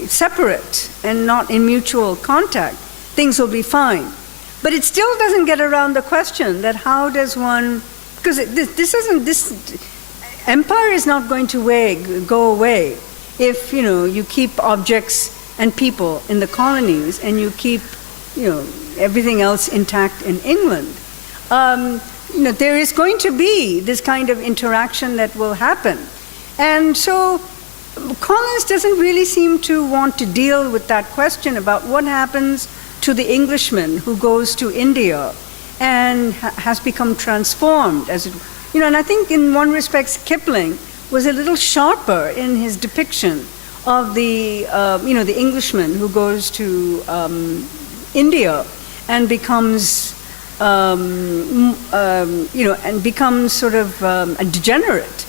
separate and not in mutual contact, things will be fine. But it still doesn't get around the question that how does one, because this empire is not going to go away if you keep objects and people in the colonies and you keep everything else intact in England. There is going to be this kind of interaction that will happen. And so Collins doesn't really seem to want to deal with that question about what happens to the Englishman who goes to India and has become transformed, and I think in one respect Kipling was a little sharper in his depiction of the Englishman who goes to India and becomes becomes sort of a degenerate.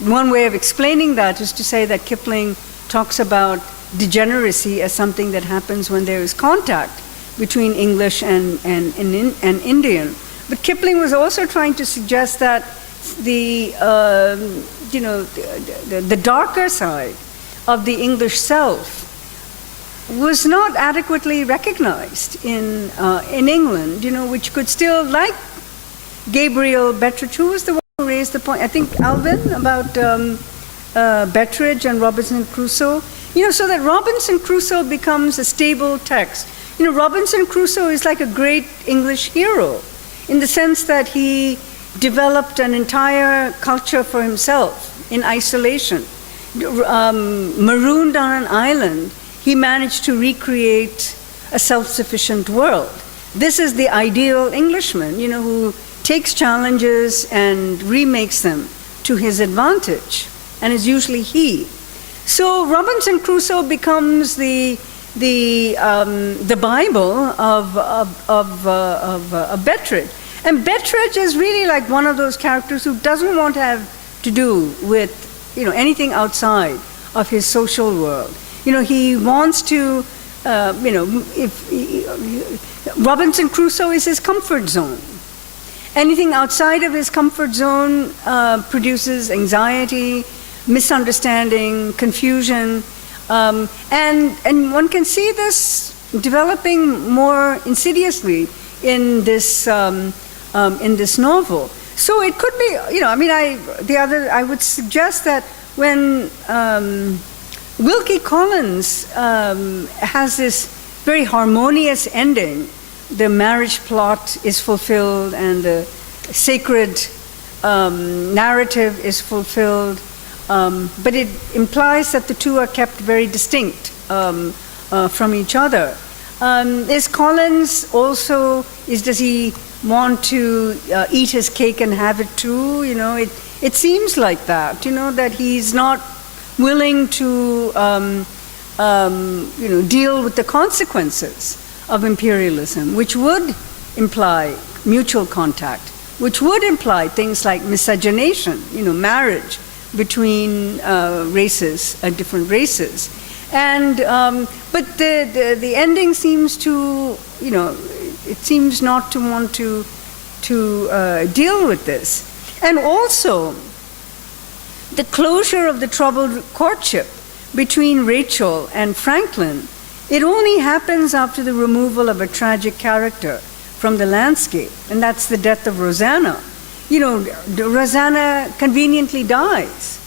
One way of explaining that is to say that Kipling talks about degeneracy as something that happens when there is contact between English and Indian. But Kipling was also trying to suggest that the darker side of the English self was not adequately recognized in England, which could still, like Gabriel Bettridge, who was the one who raised the point, I think Alvin, about Bettridge and Robinson Crusoe, so that Robinson Crusoe becomes a stable text. Robinson Crusoe is like a great English hero in the sense that he developed an entire culture for himself in isolation. Marooned on an island, he managed to recreate a self-sufficient world. This is the ideal Englishman, who takes challenges and remakes them to his advantage, and is usually he. So Robinson Crusoe becomes the Bible of Bettridge. And Bettridge is really like one of those characters who doesn't want to have to do with anything outside of his social world. He wants to, Robinson Crusoe is his comfort zone. Anything outside of his comfort zone produces anxiety, misunderstanding, confusion, and one can see this developing more insidiously in this novel. So it could be, I would suggest that when Wilkie Collins has this very harmonious ending, the marriage plot is fulfilled and the sacred narrative is fulfilled, but it implies that the two are kept very distinct from each other. Is Collins also, does he want to eat his cake and have it too? It seems like that, that he's not willing to deal with the consequences of imperialism, which would imply mutual contact, which would imply things like miscegenation, marriage between races, different races. And but the ending seems to, it seems not to want to deal with this. And also, the closure of the troubled courtship between Rachel and Franklin, it only happens after the removal of a tragic character from the landscape, and that's the death of Rosanna. Rosanna conveniently dies,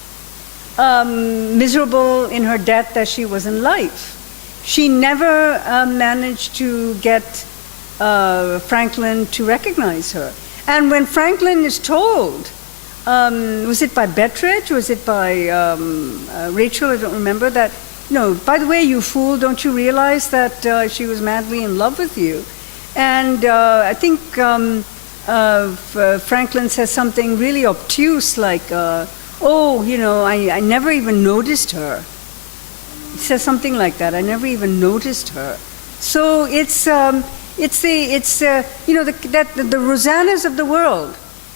miserable in her death as she was in life. She never managed to get Franklin to recognize her. And when Franklin is told, was it by Bettridge, was it by Rachel, I don't remember, that, by the way, you fool, don't you realize that she was madly in love with you? And I think Franklin says something really obtuse like, I never even noticed her. He says something like that, I never even noticed her. So that the Rosannas of the world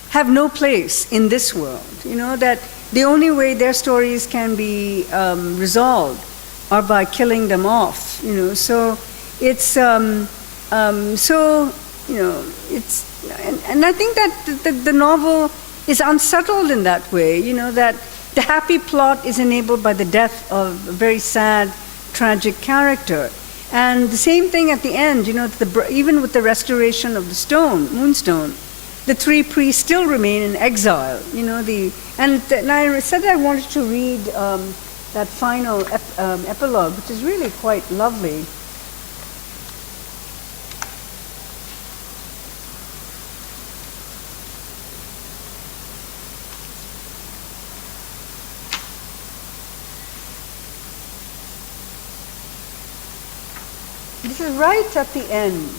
have no place in this world. That the only way their stories can be resolved are by killing them off. So it's it's, and I think that the novel is unsettled in that way. That the happy plot is enabled by the death of a very sad, tragic character. And the same thing at the end, even with the restoration of the stone, Moonstone, the three priests still remain in exile. And I said I wanted to read that final epilogue, which is really quite lovely. This is right at the end.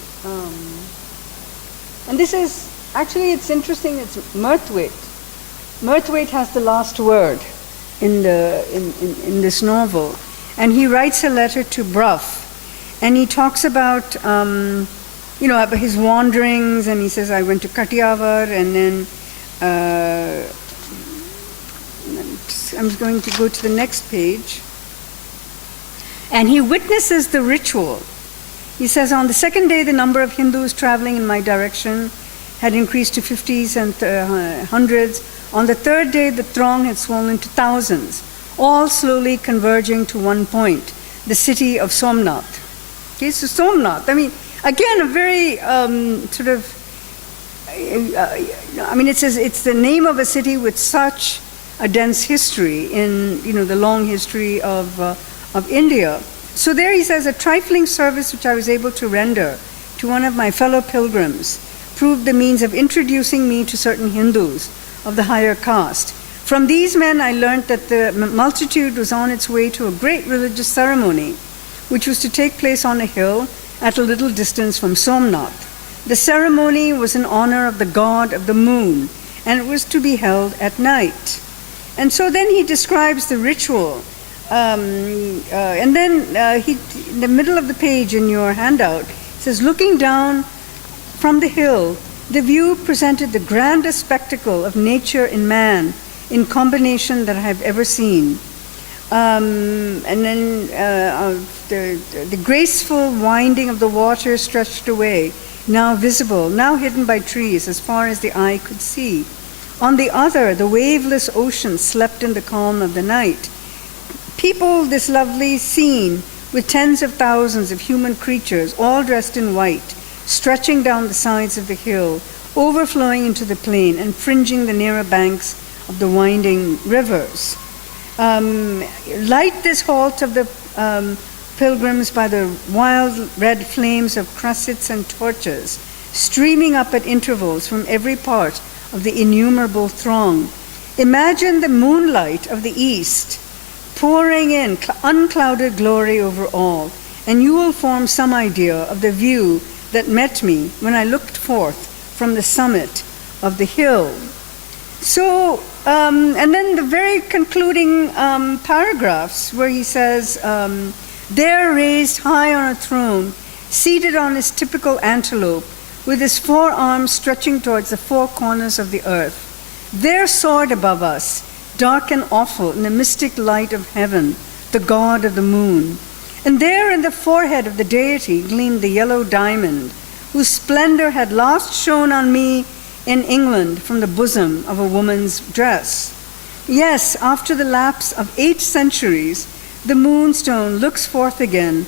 And this is, actually it's interesting, it's Murthwaite. Murthwaite has the last word in this novel. And he writes a letter to Prof. And he talks about, about his wanderings, and he says, I went to Kathiawar, and then I'm going to go to the next page. And he witnesses the ritual. He says, on the second day, the number of Hindus traveling in my direction had increased to 50s and hundreds. On the third day, the throng had swollen to thousands, all slowly converging to one point, the city of Somnath. Okay, so Somnath, again, a very it's the name of a city with such a dense history in, the long history of India. So there he says, a trifling service which I was able to render to one of my fellow pilgrims proved the means of introducing me to certain Hindus of the higher caste. From these men I learnt that the multitude was on its way to a great religious ceremony, which was to take place on a hill at a little distance from Somnath. The ceremony was in honor of the god of the moon, and it was to be held at night. And so then he describes the ritual. And then he, in the middle of the page in your handout, says, looking down from the hill, the view presented the grandest spectacle of nature and man in combination that I have ever seen. And then the graceful winding of the water stretched away, now visible, now hidden by trees as far as the eye could see. On the other, the waveless ocean slept in the calm of the night. People, this lovely scene with tens of thousands of human creatures, all dressed in white, stretching down the sides of the hill, overflowing into the plain and fringing the nearer banks of the winding rivers. Light this halt of the pilgrims by the wild red flames of cressets and torches, streaming up at intervals from every part of the innumerable throng. Imagine the moonlight of the east pouring in unclouded glory over all, and you will form some idea of the view that met me when I looked forth from the summit of the hill. So, and then the very concluding paragraphs where he says, there raised high on a throne, seated on his typical antelope, with his forearms stretching towards the four corners of the earth, there soared above us, dark and awful in the mystic light of heaven, the god of the moon. And there in the forehead of the deity gleamed the yellow diamond, whose splendor had last shone on me in England from the bosom of a woman's dress. Yes, after the lapse of 8 centuries, the moonstone looks forth again,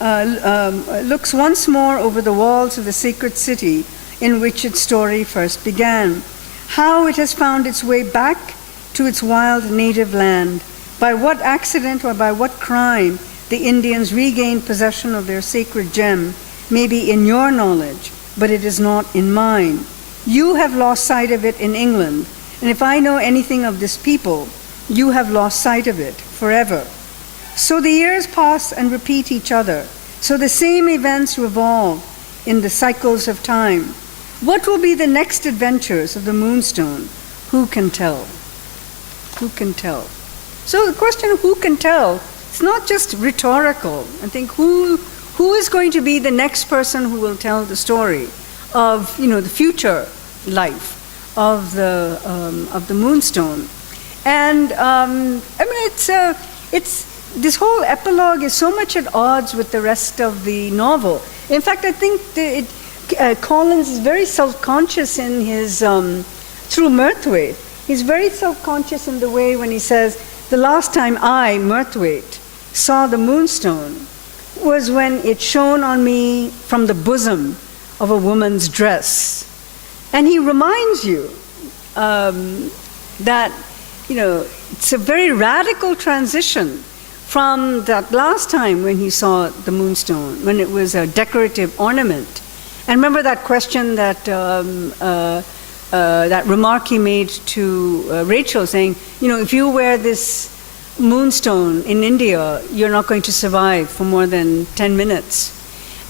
looks once more over the walls of the sacred city in which its story first began. How it has found its way back to its wild native land, by what accident or by what crime the Indians regained possession of their sacred gem may be in your knowledge, but it is not in mine. You have lost sight of it in England, and if I know anything of this people, you have lost sight of it forever. So the years pass and repeat each other, so the same events revolve in the cycles of time. What will be the next adventures of the moonstone? Who can tell? Who can tell? So the question of who can tell, it's not just rhetorical. I think who is going to be the next person who will tell the story of, the future life of the moonstone? And it's this whole epilogue is so much at odds with the rest of the novel. In fact, I think Collins is very self-conscious in his, through Murthwaite, he's very self-conscious in the way when he says, the last time I, Murthwaite, saw the moonstone was when it shone on me from the bosom of a woman's dress. And he reminds you that, it's a very radical transition from that last time when he saw the moonstone, when it was a decorative ornament. And remember that question that that remark he made to Rachel, saying, if you wear this moonstone in India, you're not going to survive for more than 10 minutes.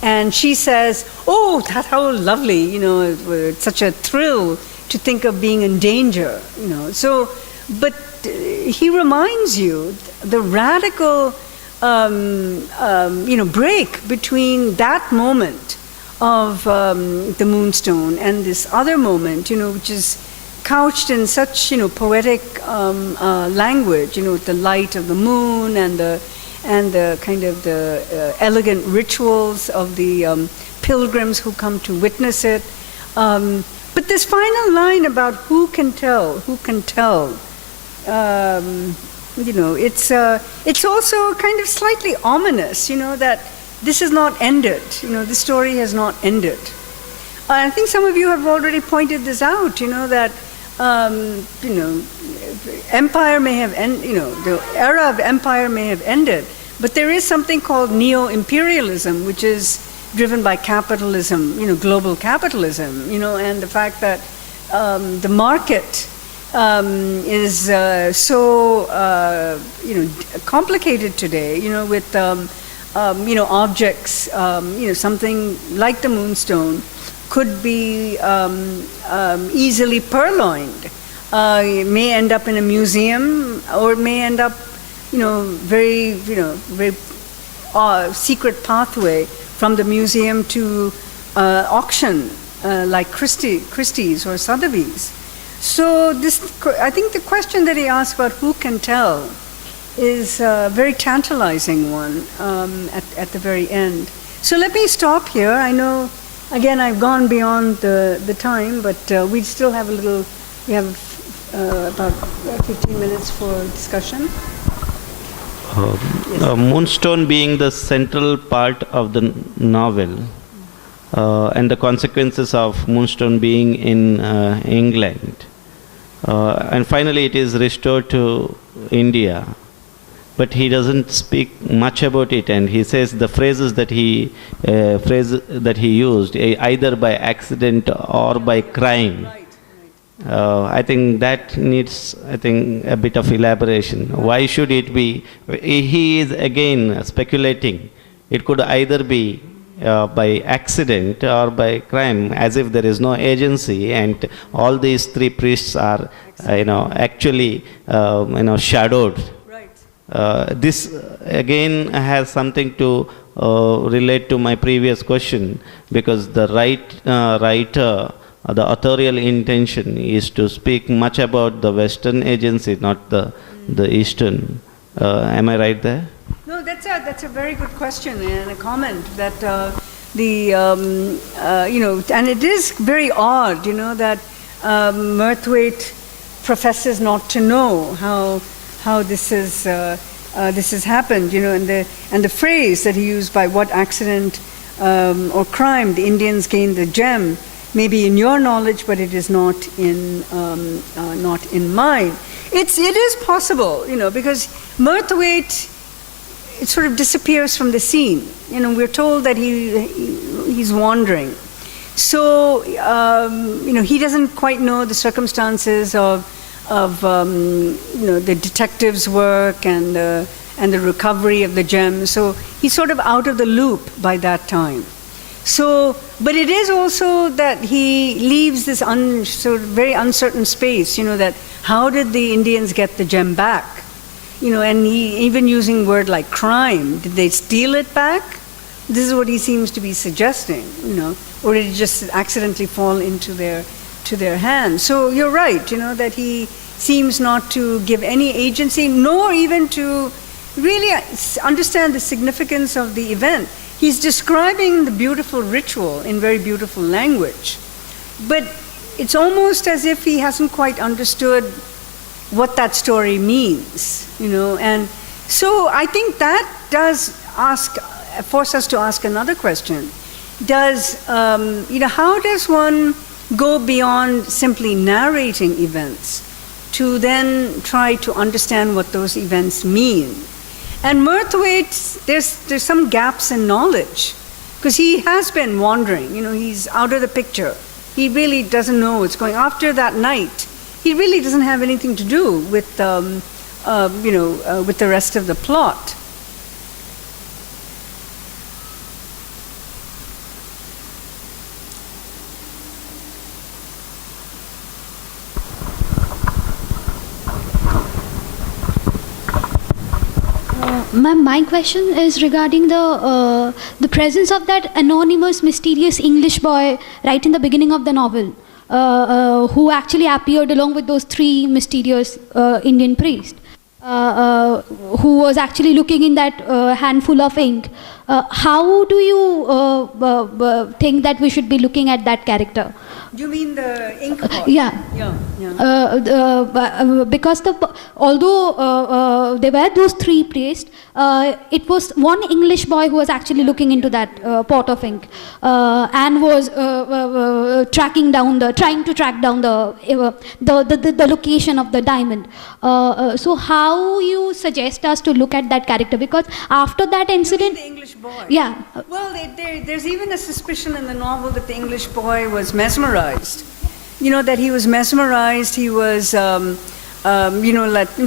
And she says, oh, that's how lovely, it's such a thrill to think of being in danger, So, but he reminds you the radical, break between that moment of the moonstone and this other moment, which is couched in such, poetic language, with the light of the moon and the kind of the elegant rituals of the pilgrims who come to witness it. But this final line about who can tell, it's also kind of slightly ominous, that this is not ended. The story has not ended. I think some of you have already pointed this out, that, empire may have the era of empire may have ended, but there is something called neo-imperialism, which is driven by capitalism, global capitalism, and the fact that the market is so complicated today, with objects, something like the moonstone could be easily purloined. It may end up in a museum, or it may end up, very secret pathway from the museum to auction, like Christie's or Sotheby's. So I think the question that he asked about who can tell is a very tantalizing one at the very end. So let me stop here. I know, again, I've gone beyond the time, but we still have we have about 15 minutes for discussion. Moonstone being the central part of the novel, and the consequences of Moonstone being in England, and finally it is restored to India, but he doesn't speak much about it, and he says the phrases that he used, either by accident or by crime. I think that needs, a bit of elaboration. Why should it be? He is again speculating. It could either be by accident or by crime, as if there is no agency, and all these three priests are, actually, shadowed. This again has something to relate to my previous question, because the writer, the authorial intention is to speak much about the Western agency, not the Eastern. Am I right there? No, that's a very good question and a comment that and it is very odd, that Murthwaite professes not to know how this has happened, and the phrase that he used, by what accident or crime the Indians gained the gem, may be in your knowledge, but it is not in mine. It is possible, because Murthwaite, it sort of disappears from the scene. We're told that he's wandering. So, he doesn't quite know the circumstances of the detective's work and the recovery of the gem. So he's sort of out of the loop by that time. So, but it is also that he leaves this sort of very uncertain space, that how did the Indians get the gem back? And he even using word like crime, did they steal it back? This is what he seems to be suggesting, or did it just accidentally fall into their hands? So you're right, that he seems not to give any agency, nor even to really understand the significance of the event. He's describing the beautiful ritual in very beautiful language, but it's almost as if he hasn't quite understood what that story means, and so I think that does force us to ask another question. How does one go beyond simply narrating events to then try to understand what those events mean? And Murthwaite, there's some gaps in knowledge, because he has been wandering, he's out of the picture. He really doesn't know what's going on. After that night, he really doesn't have anything to do with, with the rest of the plot. My question is regarding the presence of that anonymous, mysterious English boy right in the beginning of the novel, who actually appeared along with those three mysterious Indian priests, who was actually looking in that handful of ink. How do you think that we should be looking at that character? You mean the ink boy? Yeah. Yeah. Because although there were those three priests, it was one English boy who was actually looking into that pot of ink, and was trying to track down the location of the diamond. So how you suggest us to look at that character? Because after that incident, the English boy. Yeah. Well, there's even a suspicion in the novel that the English boy was mesmerized. That he was mesmerized. He was, in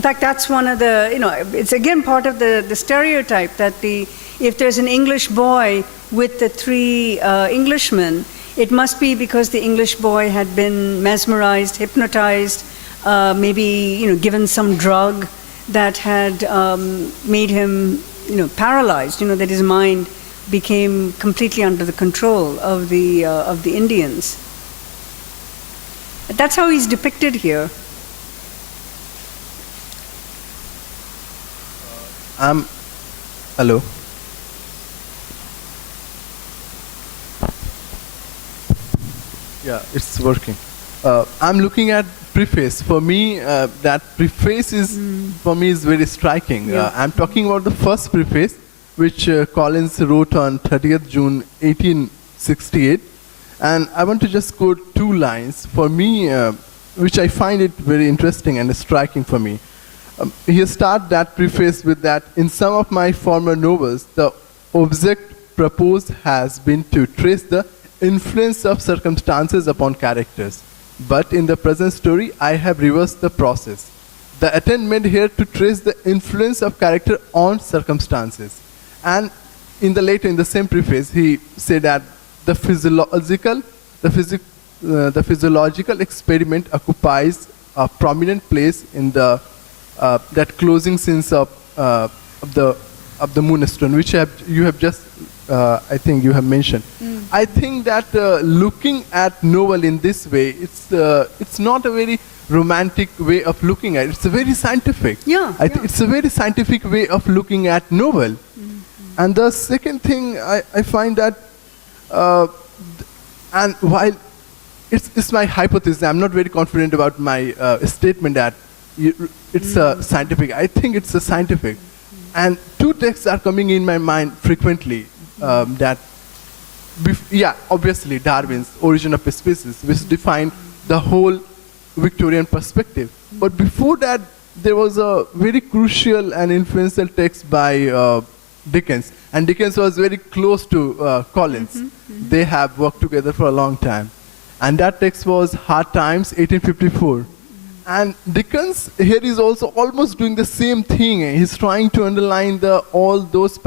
fact, that's one of the, it's again part of the stereotype that if there's an English boy with the three Englishmen, it must be because the English boy had been mesmerized, hypnotized, maybe, given some drug that had made him, paralyzed, that his mind became completely under the control of the Indians. That's how he's depicted here. Hello. Yeah, it's working. I'm looking at preface. For me, that preface is for me is very striking. Yeah. I'm talking about the first preface, which Collins wrote on 30th June 1868, and I want to just quote 2 lines for me, which I find it very interesting and striking for me. He starts that preface with that: in some of my former novels, the object proposed has been to trace the influence of circumstances upon characters. But in the present story, I have reversed the process. The attempt made here to trace the influence of character on circumstances. And in the same preface, he said that the physiological experiment occupies a prominent place in the that closing scenes of the Moonstone, which you have just I think you have mentioned. I think that looking at novel in this way, it's not a very romantic way of looking at it. It's a very scientific. It's a very scientific way of looking at novel. And the second thing I find that, and while it's my hypothesis, I'm not very confident about my statement that it's scientific. I think it's a scientific. And 2 texts are coming in my mind frequently. Obviously Darwin's Origin of a Species, which defined the whole Victorian perspective. But before that, there was a very crucial and influential text by Dickens. And Dickens was very close to Collins. They have worked together for a long time. And that text was Hard Times, 1854. And Dickens here is also almost doing the same thing. He's trying to underline all those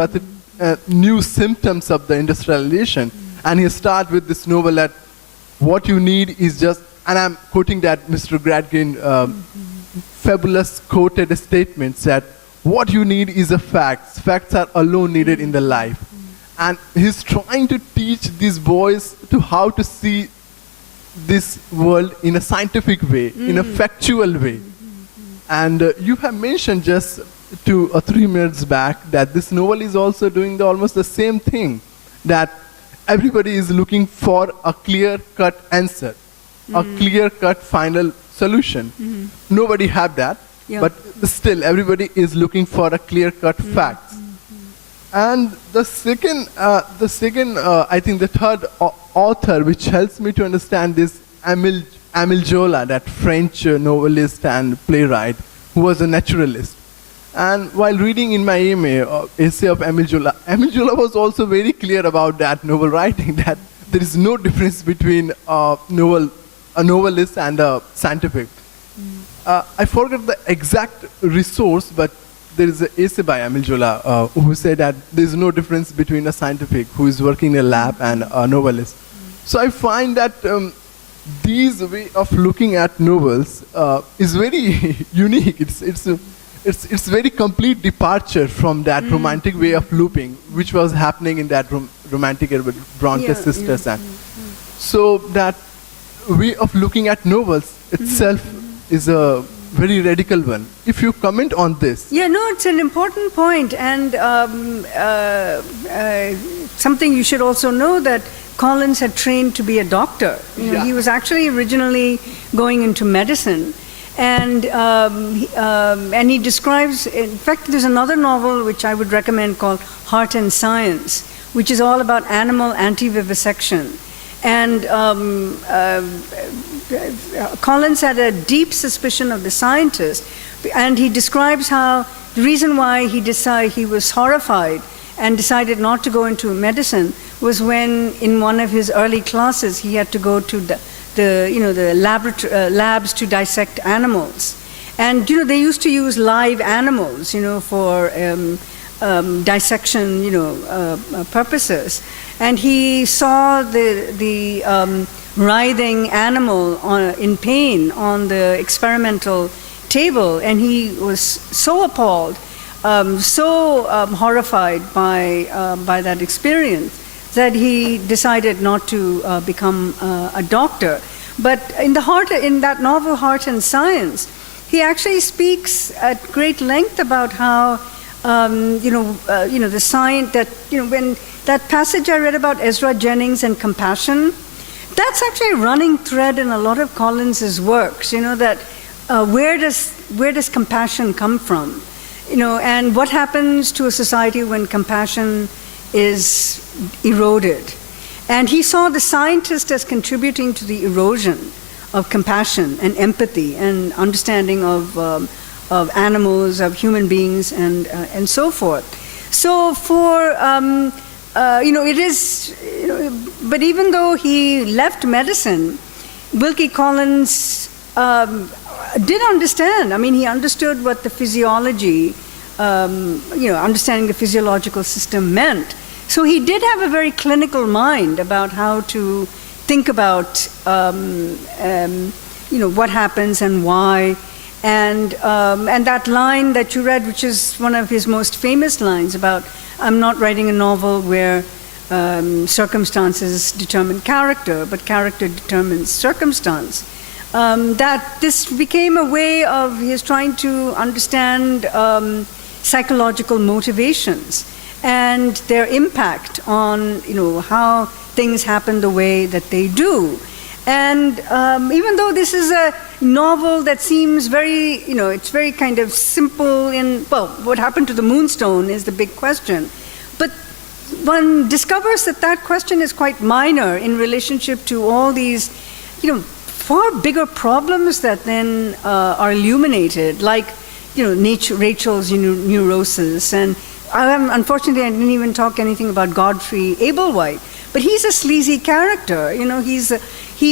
new symptoms of the industrialization. And he starts with this novel that what you need is just, and I'm quoting that Mr. Gradgrin fabulous quoted statements that what you need is a fact. Facts are alone needed in the life. And he's trying to teach these boys to how to see this world in a scientific way, in a factual way. And you have mentioned just 2 or 3 minutes back that this novel is also doing almost the same thing, that everybody is looking for a clear-cut answer, a clear-cut final solution. Nobody have that, but still everybody is looking for a clear-cut facts. And the second, I think the third author which helps me to understand this, Émile Zola, that French novelist and playwright, who was a naturalist. And while reading in my MA essay of Émile Zola was also very clear about that novel writing, that there is no difference between a novelist and a scientific. I forget the exact resource, but there is an essay by Émile Zola who said that there is no difference between a scientific who is working in a lab and a novelist. So I find that these way of looking at novels is very unique. It's very complete departure from that romantic way of looping, which was happening in that romantic with Bronte sisters. So that way of looking at novels itself is a very radical one. If you comment on this. It's an important point, and something you should also know, that Collins had trained to be a doctor. He was actually originally going into medicine, and he describes, in fact, there's another novel which I would recommend called Heart and Science, which is all about animal anti-vivisection. And Collins had a deep suspicion of the scientist, and he describes how the reason why he was horrified and decided not to go into medicine was when, in one of his early classes, he had to go to the labs to dissect animals, and they used to use live animals, for dissection, purposes. And he saw the writhing animal in pain on the experimental table, and he was so appalled, so horrified by that experience, that he decided not to become a doctor. But in that novel, Heart and Science, he actually speaks at great length about how the science that when that passage I read about Ezra Jennings and compassion, That's actually a running thread in a lot of Collins's works, that where does compassion come from? And what happens to a society when compassion is eroded? And he saw the scientist as contributing to the erosion of compassion and empathy and understanding of animals, of human beings, and so forth. So for it is, but even though he left medicine, Wilkie Collins did understand. I mean, he understood what the physiology, understanding the physiological system meant. So he did have a very clinical mind about how to think about, what happens and why. And that line that you read, which is one of his most famous lines about, I'm not writing a novel where circumstances determine character, but character determines circumstance. That this became a way of his trying to understand psychological motivations and their impact on, how things happen the way that they do. And even though this is a novel that seems very, it's very kind of simple what happened to the Moonstone is the big question. But one discovers that question is quite minor in relationship to all these, far bigger problems that then are illuminated, like, Rachel's neurosis. And unfortunately, I didn't even talk anything about Godfrey Ablewhite. But he's a sleazy character, he's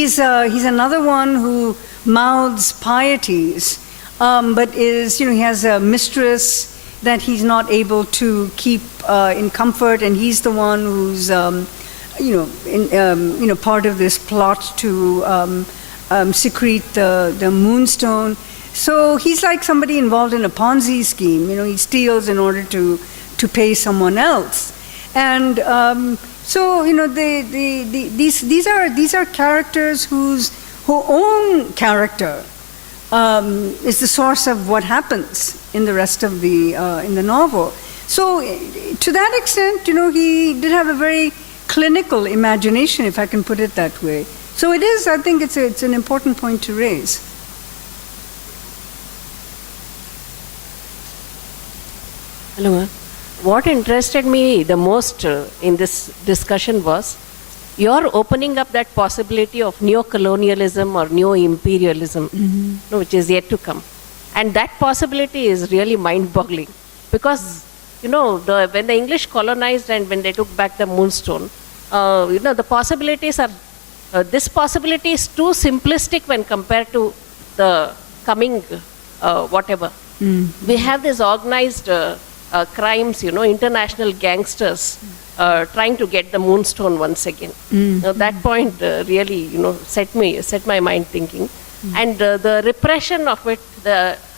another one who mouths pieties, but he has a mistress that he's not able to keep in comfort, and he's the one who's, part of this plot to secrete the Moonstone. So he's like somebody involved in a Ponzi scheme, he steals in order to pay someone else. And so these are characters whose own character is the source of what happens in the rest of the in the novel. So to that extent, he did have a very clinical imagination, if I can put it that way. So it is. I think it's an important point to raise. Hello. What interested me the most in this discussion was your opening up that possibility of neo-colonialism or neo-imperialism, which is yet to come. And that possibility is really mind-boggling because, when the English colonized and when they took back the Moonstone, the possibilities are, this possibility is too simplistic when compared to the coming whatever. We have this organized crimes, international gangsters trying to get the Moonstone once again. Now that point really, set my mind thinking. And the repression of it,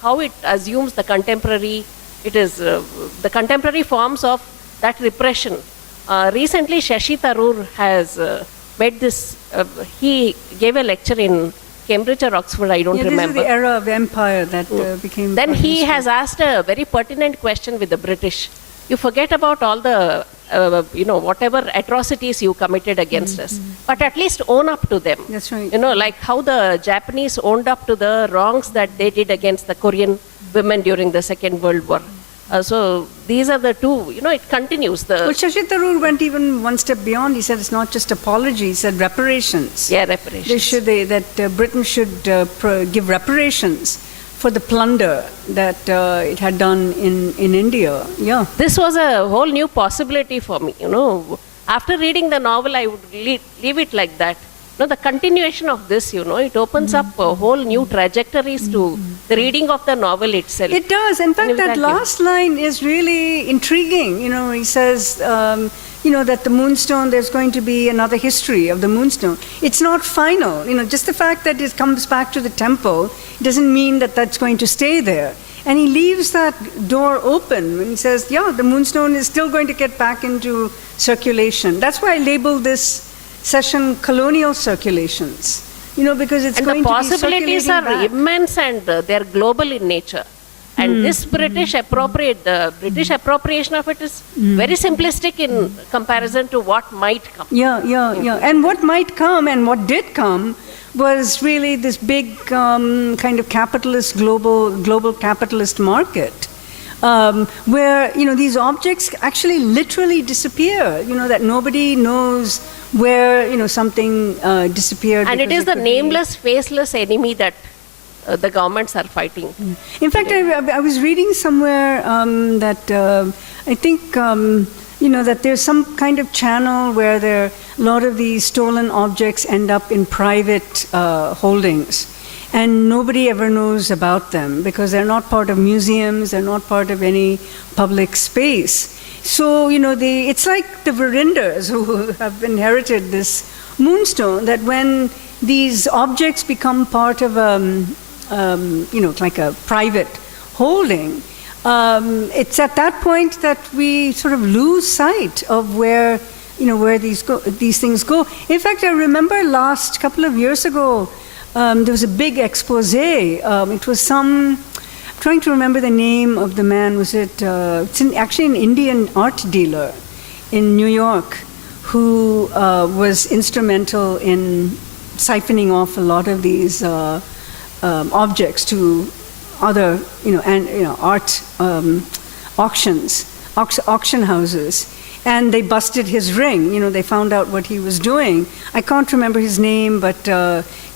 how it assumes the contemporary, the contemporary forms of that repression. Recently, Shashi Tharoor has made this, he gave a lecture in Cambridge or Oxford, I don't remember. This is the era of empire that became... Then he has asked a very pertinent question with the British. You forget about all the, whatever atrocities you committed against us, but at least own up to them. That's right. Like how the Japanese owned up to the wrongs that they did against the Korean women during the Second World War. So these are the two, it continues. Well, Shashi Tharoor went even one step beyond. He said it's not just apology, he said reparations. Yeah, reparations. Britain should give reparations for the plunder that it had done in India. Yeah. This was a whole new possibility for me, After reading the novel, I would leave it like that. The continuation of this, it opens up a whole new trajectories to the reading of the novel itself. It does. In fact, that last line is really intriguing. He says, that the Moonstone, there's going to be another history of the Moonstone. It's not final. Just the fact that it comes back to the temple doesn't mean that that's going to stay there. And he leaves that door open when he says, the Moonstone is still going to get back into circulation. That's why I labeled this session colonial circulations, because it's going to be circulating back. And the possibilities are immense and they're global in nature. And this British appropriation of it is very simplistic in comparison to what might come. Yeah. And what might come and what did come was really this big kind of capitalist, global capitalist market. Where these objects actually literally disappear. That nobody knows where something disappeared. And it is the nameless, faceless enemy that the governments are fighting. In fact, I was reading somewhere that I think that there's some kind of channel where a lot of these stolen objects end up in private holdings. And nobody ever knows about them because they're not part of museums, they're not part of any public space. So, it's like the Virinders who have inherited this moonstone, that when these objects become part of like a private holding, it's at that point that we sort of lose sight of where these things go. In fact, I remember last couple of years ago, there was a big expose. It was I'm trying to remember the name of the man. Was it? It's actually an Indian art dealer in New York who was instrumental in siphoning off a lot of these objects to other, art auction houses. And they busted his ring. They found out what he was doing. I can't remember his name, but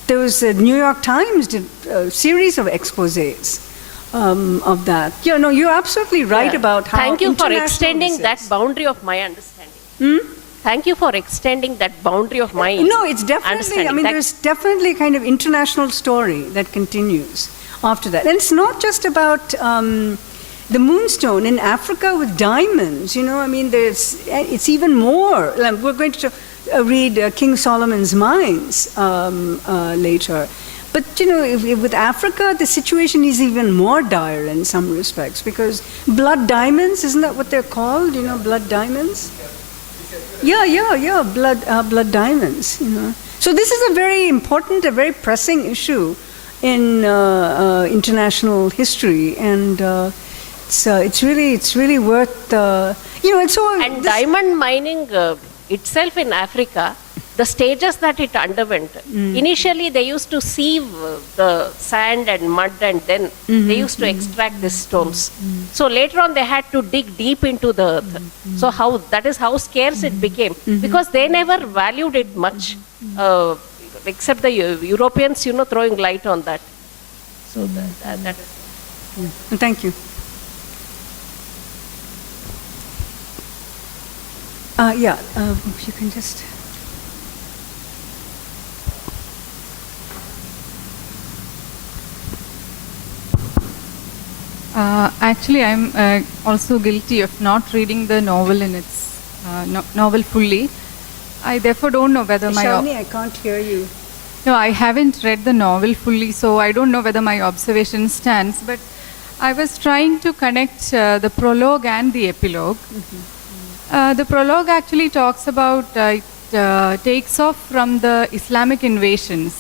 there was the New York Times did a series of exposés of that. You're absolutely right about how Thank you for international extending this that is. boundary of my understanding. Thank you for extending that boundary of my No, it's definitely, understanding. there's definitely a kind of international story that continues after that. And it's not just about the moonstone in Africa with diamonds, it's even more. We're going to read King Solomon's Mines later. But, with Africa, the situation is even more dire in some respects because blood diamonds, isn't that what they're called? Blood diamonds? Yeah, blood diamonds, So this is a very important, a very pressing issue in international history, and it's really worth, it's all... And diamond mining itself in Africa, the stages that it underwent, initially they used to sieve the sand and mud and then they used to extract these stones. So later on they had to dig deep into the earth. So that is how scarce it became, because they never valued it much, except the Europeans, throwing light on that. So that is... Thank you. You can just... Actually, I'm also guilty of not reading the novel in its novel fully. I therefore don't know whether Shalini, I can't hear you. No, I haven't read the novel fully, so I don't know whether my observation stands. But I was trying to connect the prologue and the epilogue. The prologue actually talks about, it takes off from the Islamic invasions.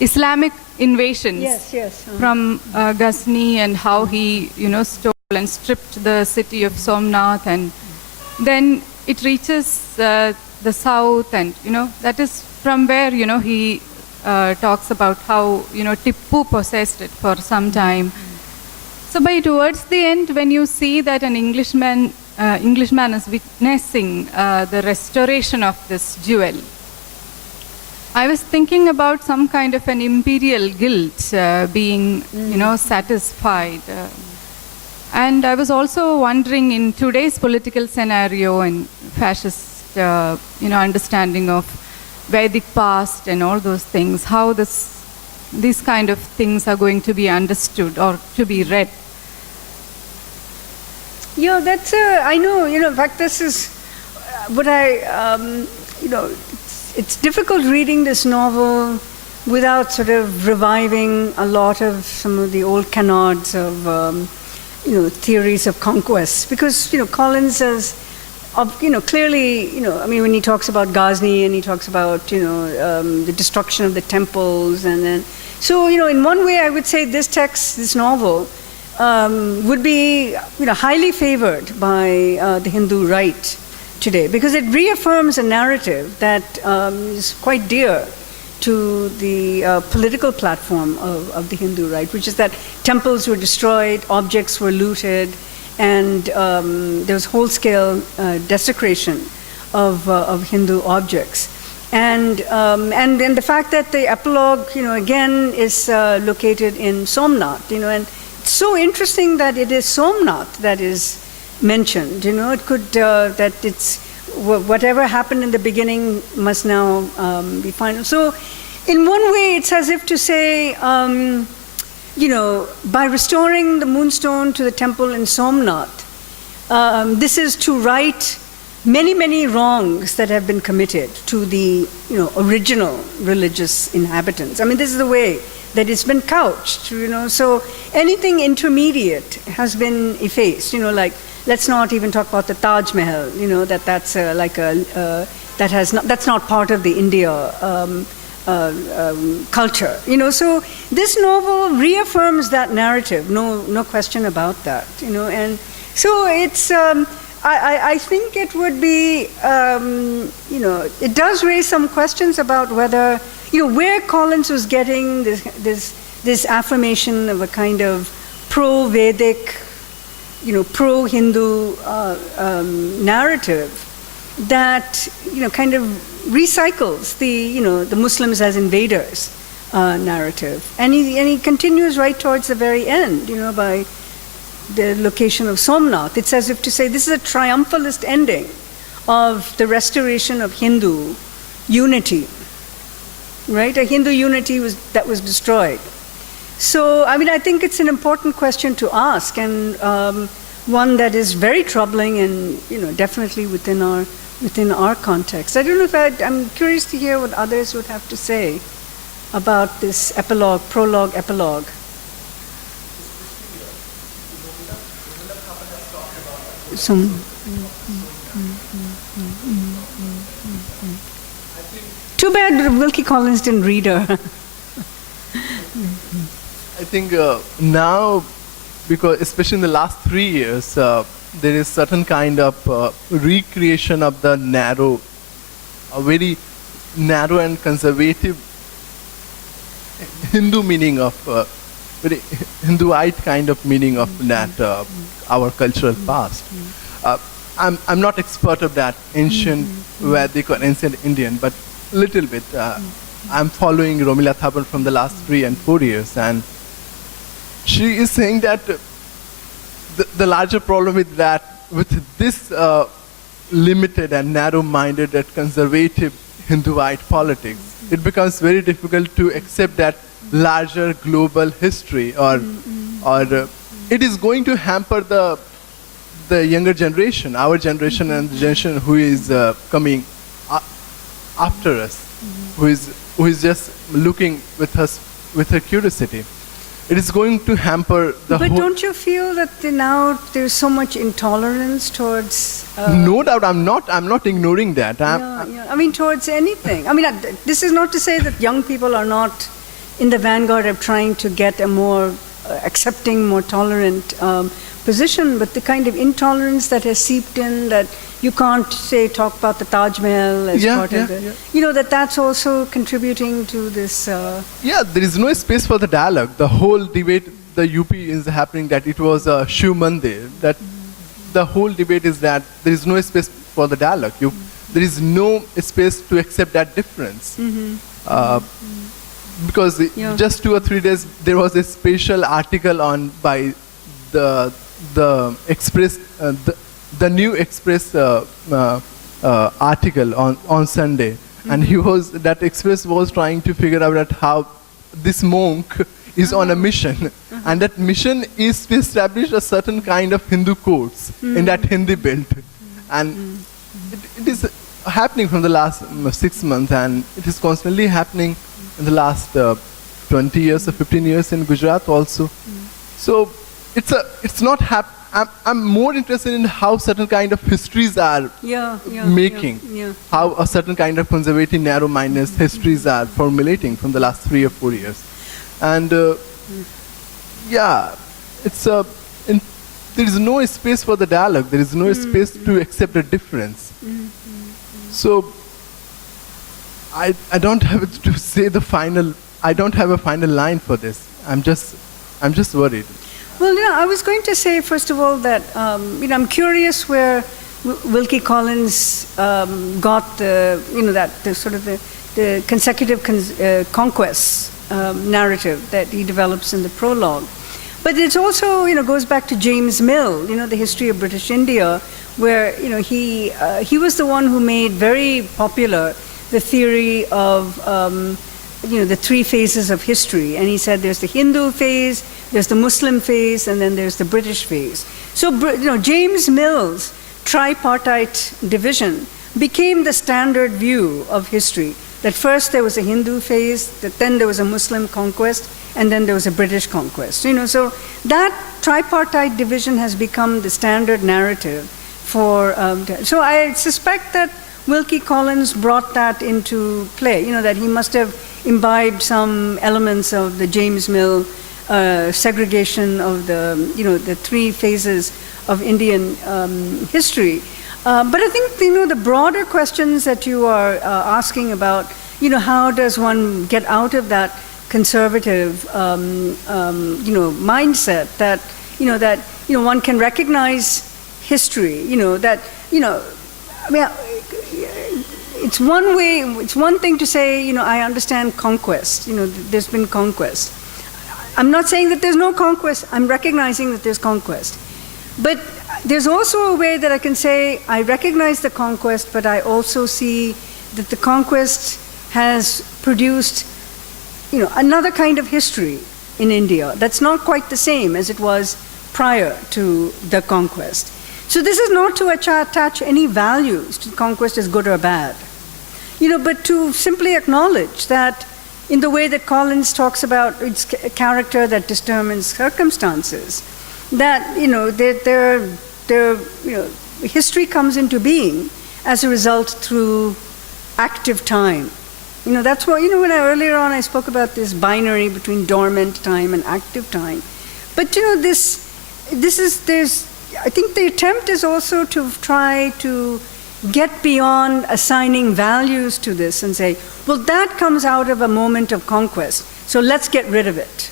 Islamic invasions. Yes. From Ghazni, and how he, stole and stripped the city of Somnath, and then it reaches the south, and that is from where he talks about how Tippu possessed it for some time. So towards the end, when you see that an Englishman is witnessing the restoration of this jewel, I was thinking about some kind of an imperial guilt being, satisfied. And I was also wondering, in today's political scenario and fascist, understanding of Vedic past and all those things, how these kind of things are going to be understood or to be read. Yeah, that's I know, in fact, this is what it's difficult reading this novel without sort of reviving a lot of some of the old canards of, theories of conquest. Because, Collins says, clearly, when he talks about Ghazni and he talks about, the destruction of the temples, and then So, in one way I would say this text, this novel, would be highly favored by the Hindu right today, because it reaffirms a narrative that is quite dear to the political platform of the Hindu right, which is that temples were destroyed, objects were looted, and there was whole-scale desecration of Hindu objects. And then the fact that the epilogue, again is located in Somnath, and it's so interesting that it is Somnath that is mentioned. It could that it's whatever happened in the beginning must now be final. So, in one way, it's as if to say, by restoring the Moonstone to the temple in Somnath, this is to right many, many wrongs that have been committed to the original religious inhabitants. I mean, this is the way that it's been couched. So anything intermediate has been effaced. Like, let's not even talk about the Taj Mahal. That's that's not part of the India culture. So this novel reaffirms that narrative. No question about that. And so it's. I think it would be, it does raise some questions about whether, where Collins was getting this affirmation of a kind of pro-Vedic, pro-Hindu narrative that, kind of recycles the Muslims as invaders narrative. And he continues right towards the very end, by the location of Somnath. It's as if to say this is a triumphalist ending of the restoration of Hindu unity, right? A Hindu unity that was destroyed. So, I think it's an important question to ask, and one that is very troubling, and definitely within our context. I don't know if I'm curious to hear what others would have to say about this prologue, epilogue. Too bad Wilkie Collins didn't read her. I think now, because especially in the last 3 years, there is certain kind of recreation of the a very narrow and conservative Hindu meaning of, very Hinduite kind of meaning of that, our cultural past. I'm not expert of that ancient Vedic or ancient Indian, but little bit. I'm following Romila Thapan from the last 3 and 4 years, and she is saying that the larger problem with this limited and narrow-minded and conservative Hinduite politics, it becomes very difficult to accept that larger global history, or it is going to hamper the younger generation, our generation, and the generation who is coming after us, who is just looking with her curiosity. It is going to hamper the whole. But don't you feel that now there's so much intolerance towards? No doubt, I'm not ignoring that. Towards anything. This is not to say that young people are not in the vanguard of trying to get a more accepting, more tolerant position, but the kind of intolerance that has seeped in, that you can't talk about the Taj Mahal as part of the, that's also contributing to this. There is no space for the dialogue. The whole debate, the UP is happening that it was a Shiv Mandir. That the whole debate is that there is no space for the dialogue. There is no space to accept that difference. Because just 2 or 3 days there was a special article by the Express, the New Express article on Sunday, and that Express was trying to figure out how this monk is on a mission, and that mission is to establish a certain kind of Hindu codes in that Hindi belt, and it is happening from the last 6 months, and it is constantly happening in the last 20 years or 15 years in Gujarat also. So it's not I'm more interested in how certain kind of histories are making, how a certain kind of conservative, narrow-minded histories are formulating from the last 3 or 4 years. And yeah, it's there is no space for the dialogue. There is no space to accept a difference. So I don't have to say the final. I don't have a final line for this. I'm just worried. Well, I was going to say, first of all, that I'm curious where Wilkie Collins got the the consecutive conquests narrative that he develops in the prologue. But it also goes back to James Mill, the history of British India, where he was the one who made very popular the theory of the three phases of history. And he said there's the Hindu phase, there's the Muslim phase, and then there's the British phase. So James Mill's tripartite division became the standard view of history. That first there was a Hindu phase, that then there was a Muslim conquest, and then there was a British conquest. So that tripartite division has become the standard narrative for. So I suspect that Wilkie Collins brought that into play. That he must have imbibed some elements of the James Mill segregation of the three phases of Indian history. But I think the broader questions that you are asking about, how does one get out of that conservative mindset that one can recognize history, it's one way, it's one thing to say, I understand conquest, there's been conquest. I'm not saying that there's no conquest, I'm recognizing that there's conquest. But there's also a way that I can say, I recognize the conquest, but I also see that the conquest has produced, another kind of history in India that's not quite the same as it was prior to the conquest. So this is not to attach any values to conquest as good or bad, but to simply acknowledge that in the way that Collins talks about its character that determines circumstances, that history comes into being as a result through active time. That's why when earlier on I spoke about this binary between dormant time and active time. But I think the attempt is also to try to get beyond assigning values to this and say, well, that comes out of a moment of conquest, so let's get rid of it.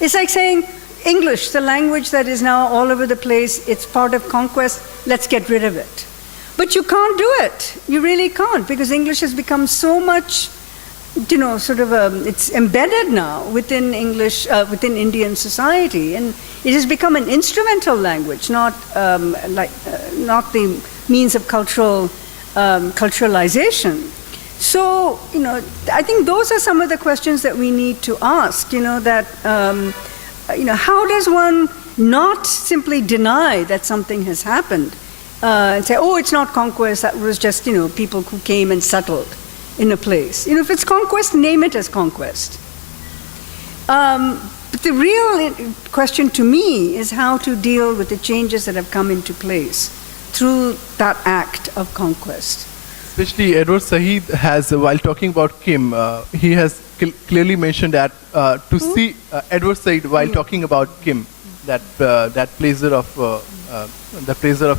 It's like saying English, the language that is now all over the place, it's part of conquest, let's get rid of it. But you can't do it. You really can't, because English has become so much, it's embedded now within English, within Indian society, and it has become an instrumental language, not the means of culturalization. So, I think those are some of the questions that we need to ask, how does one not simply deny that something has happened and say, oh, it's not conquest, that was just, people who came and settled in a place. If it's conquest, name it as conquest. But the real question to me is how to deal with the changes that have come into place through that act of conquest. Especially Edward Said has, while talking about Kim, he has clearly mentioned that see Edward Said while talking about Kim, that pleasure of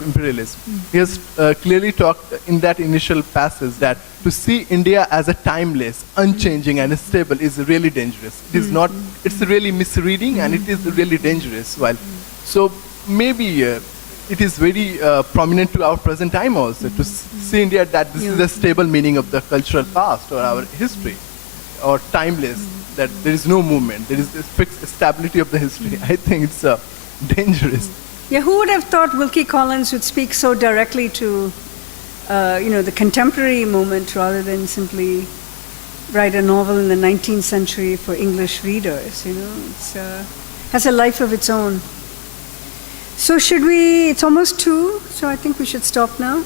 imperialism. He has clearly talked in that initial passage that to see India as a timeless, unchanging, and stable is really dangerous. It is not. It's really misreading, and it is really dangerous. So maybe. It is very prominent to our present time also, to see India that this is a stable meaning of the cultural past or our history, or timeless, that there is no movement, there is this fixed stability of the history. I think it's dangerous. Yeah, who would have thought Wilkie Collins would speak so directly to, the contemporary moment rather than simply write a novel in the 19th century for English readers, It's has a life of its own. So it's almost 2, so I think we should stop now.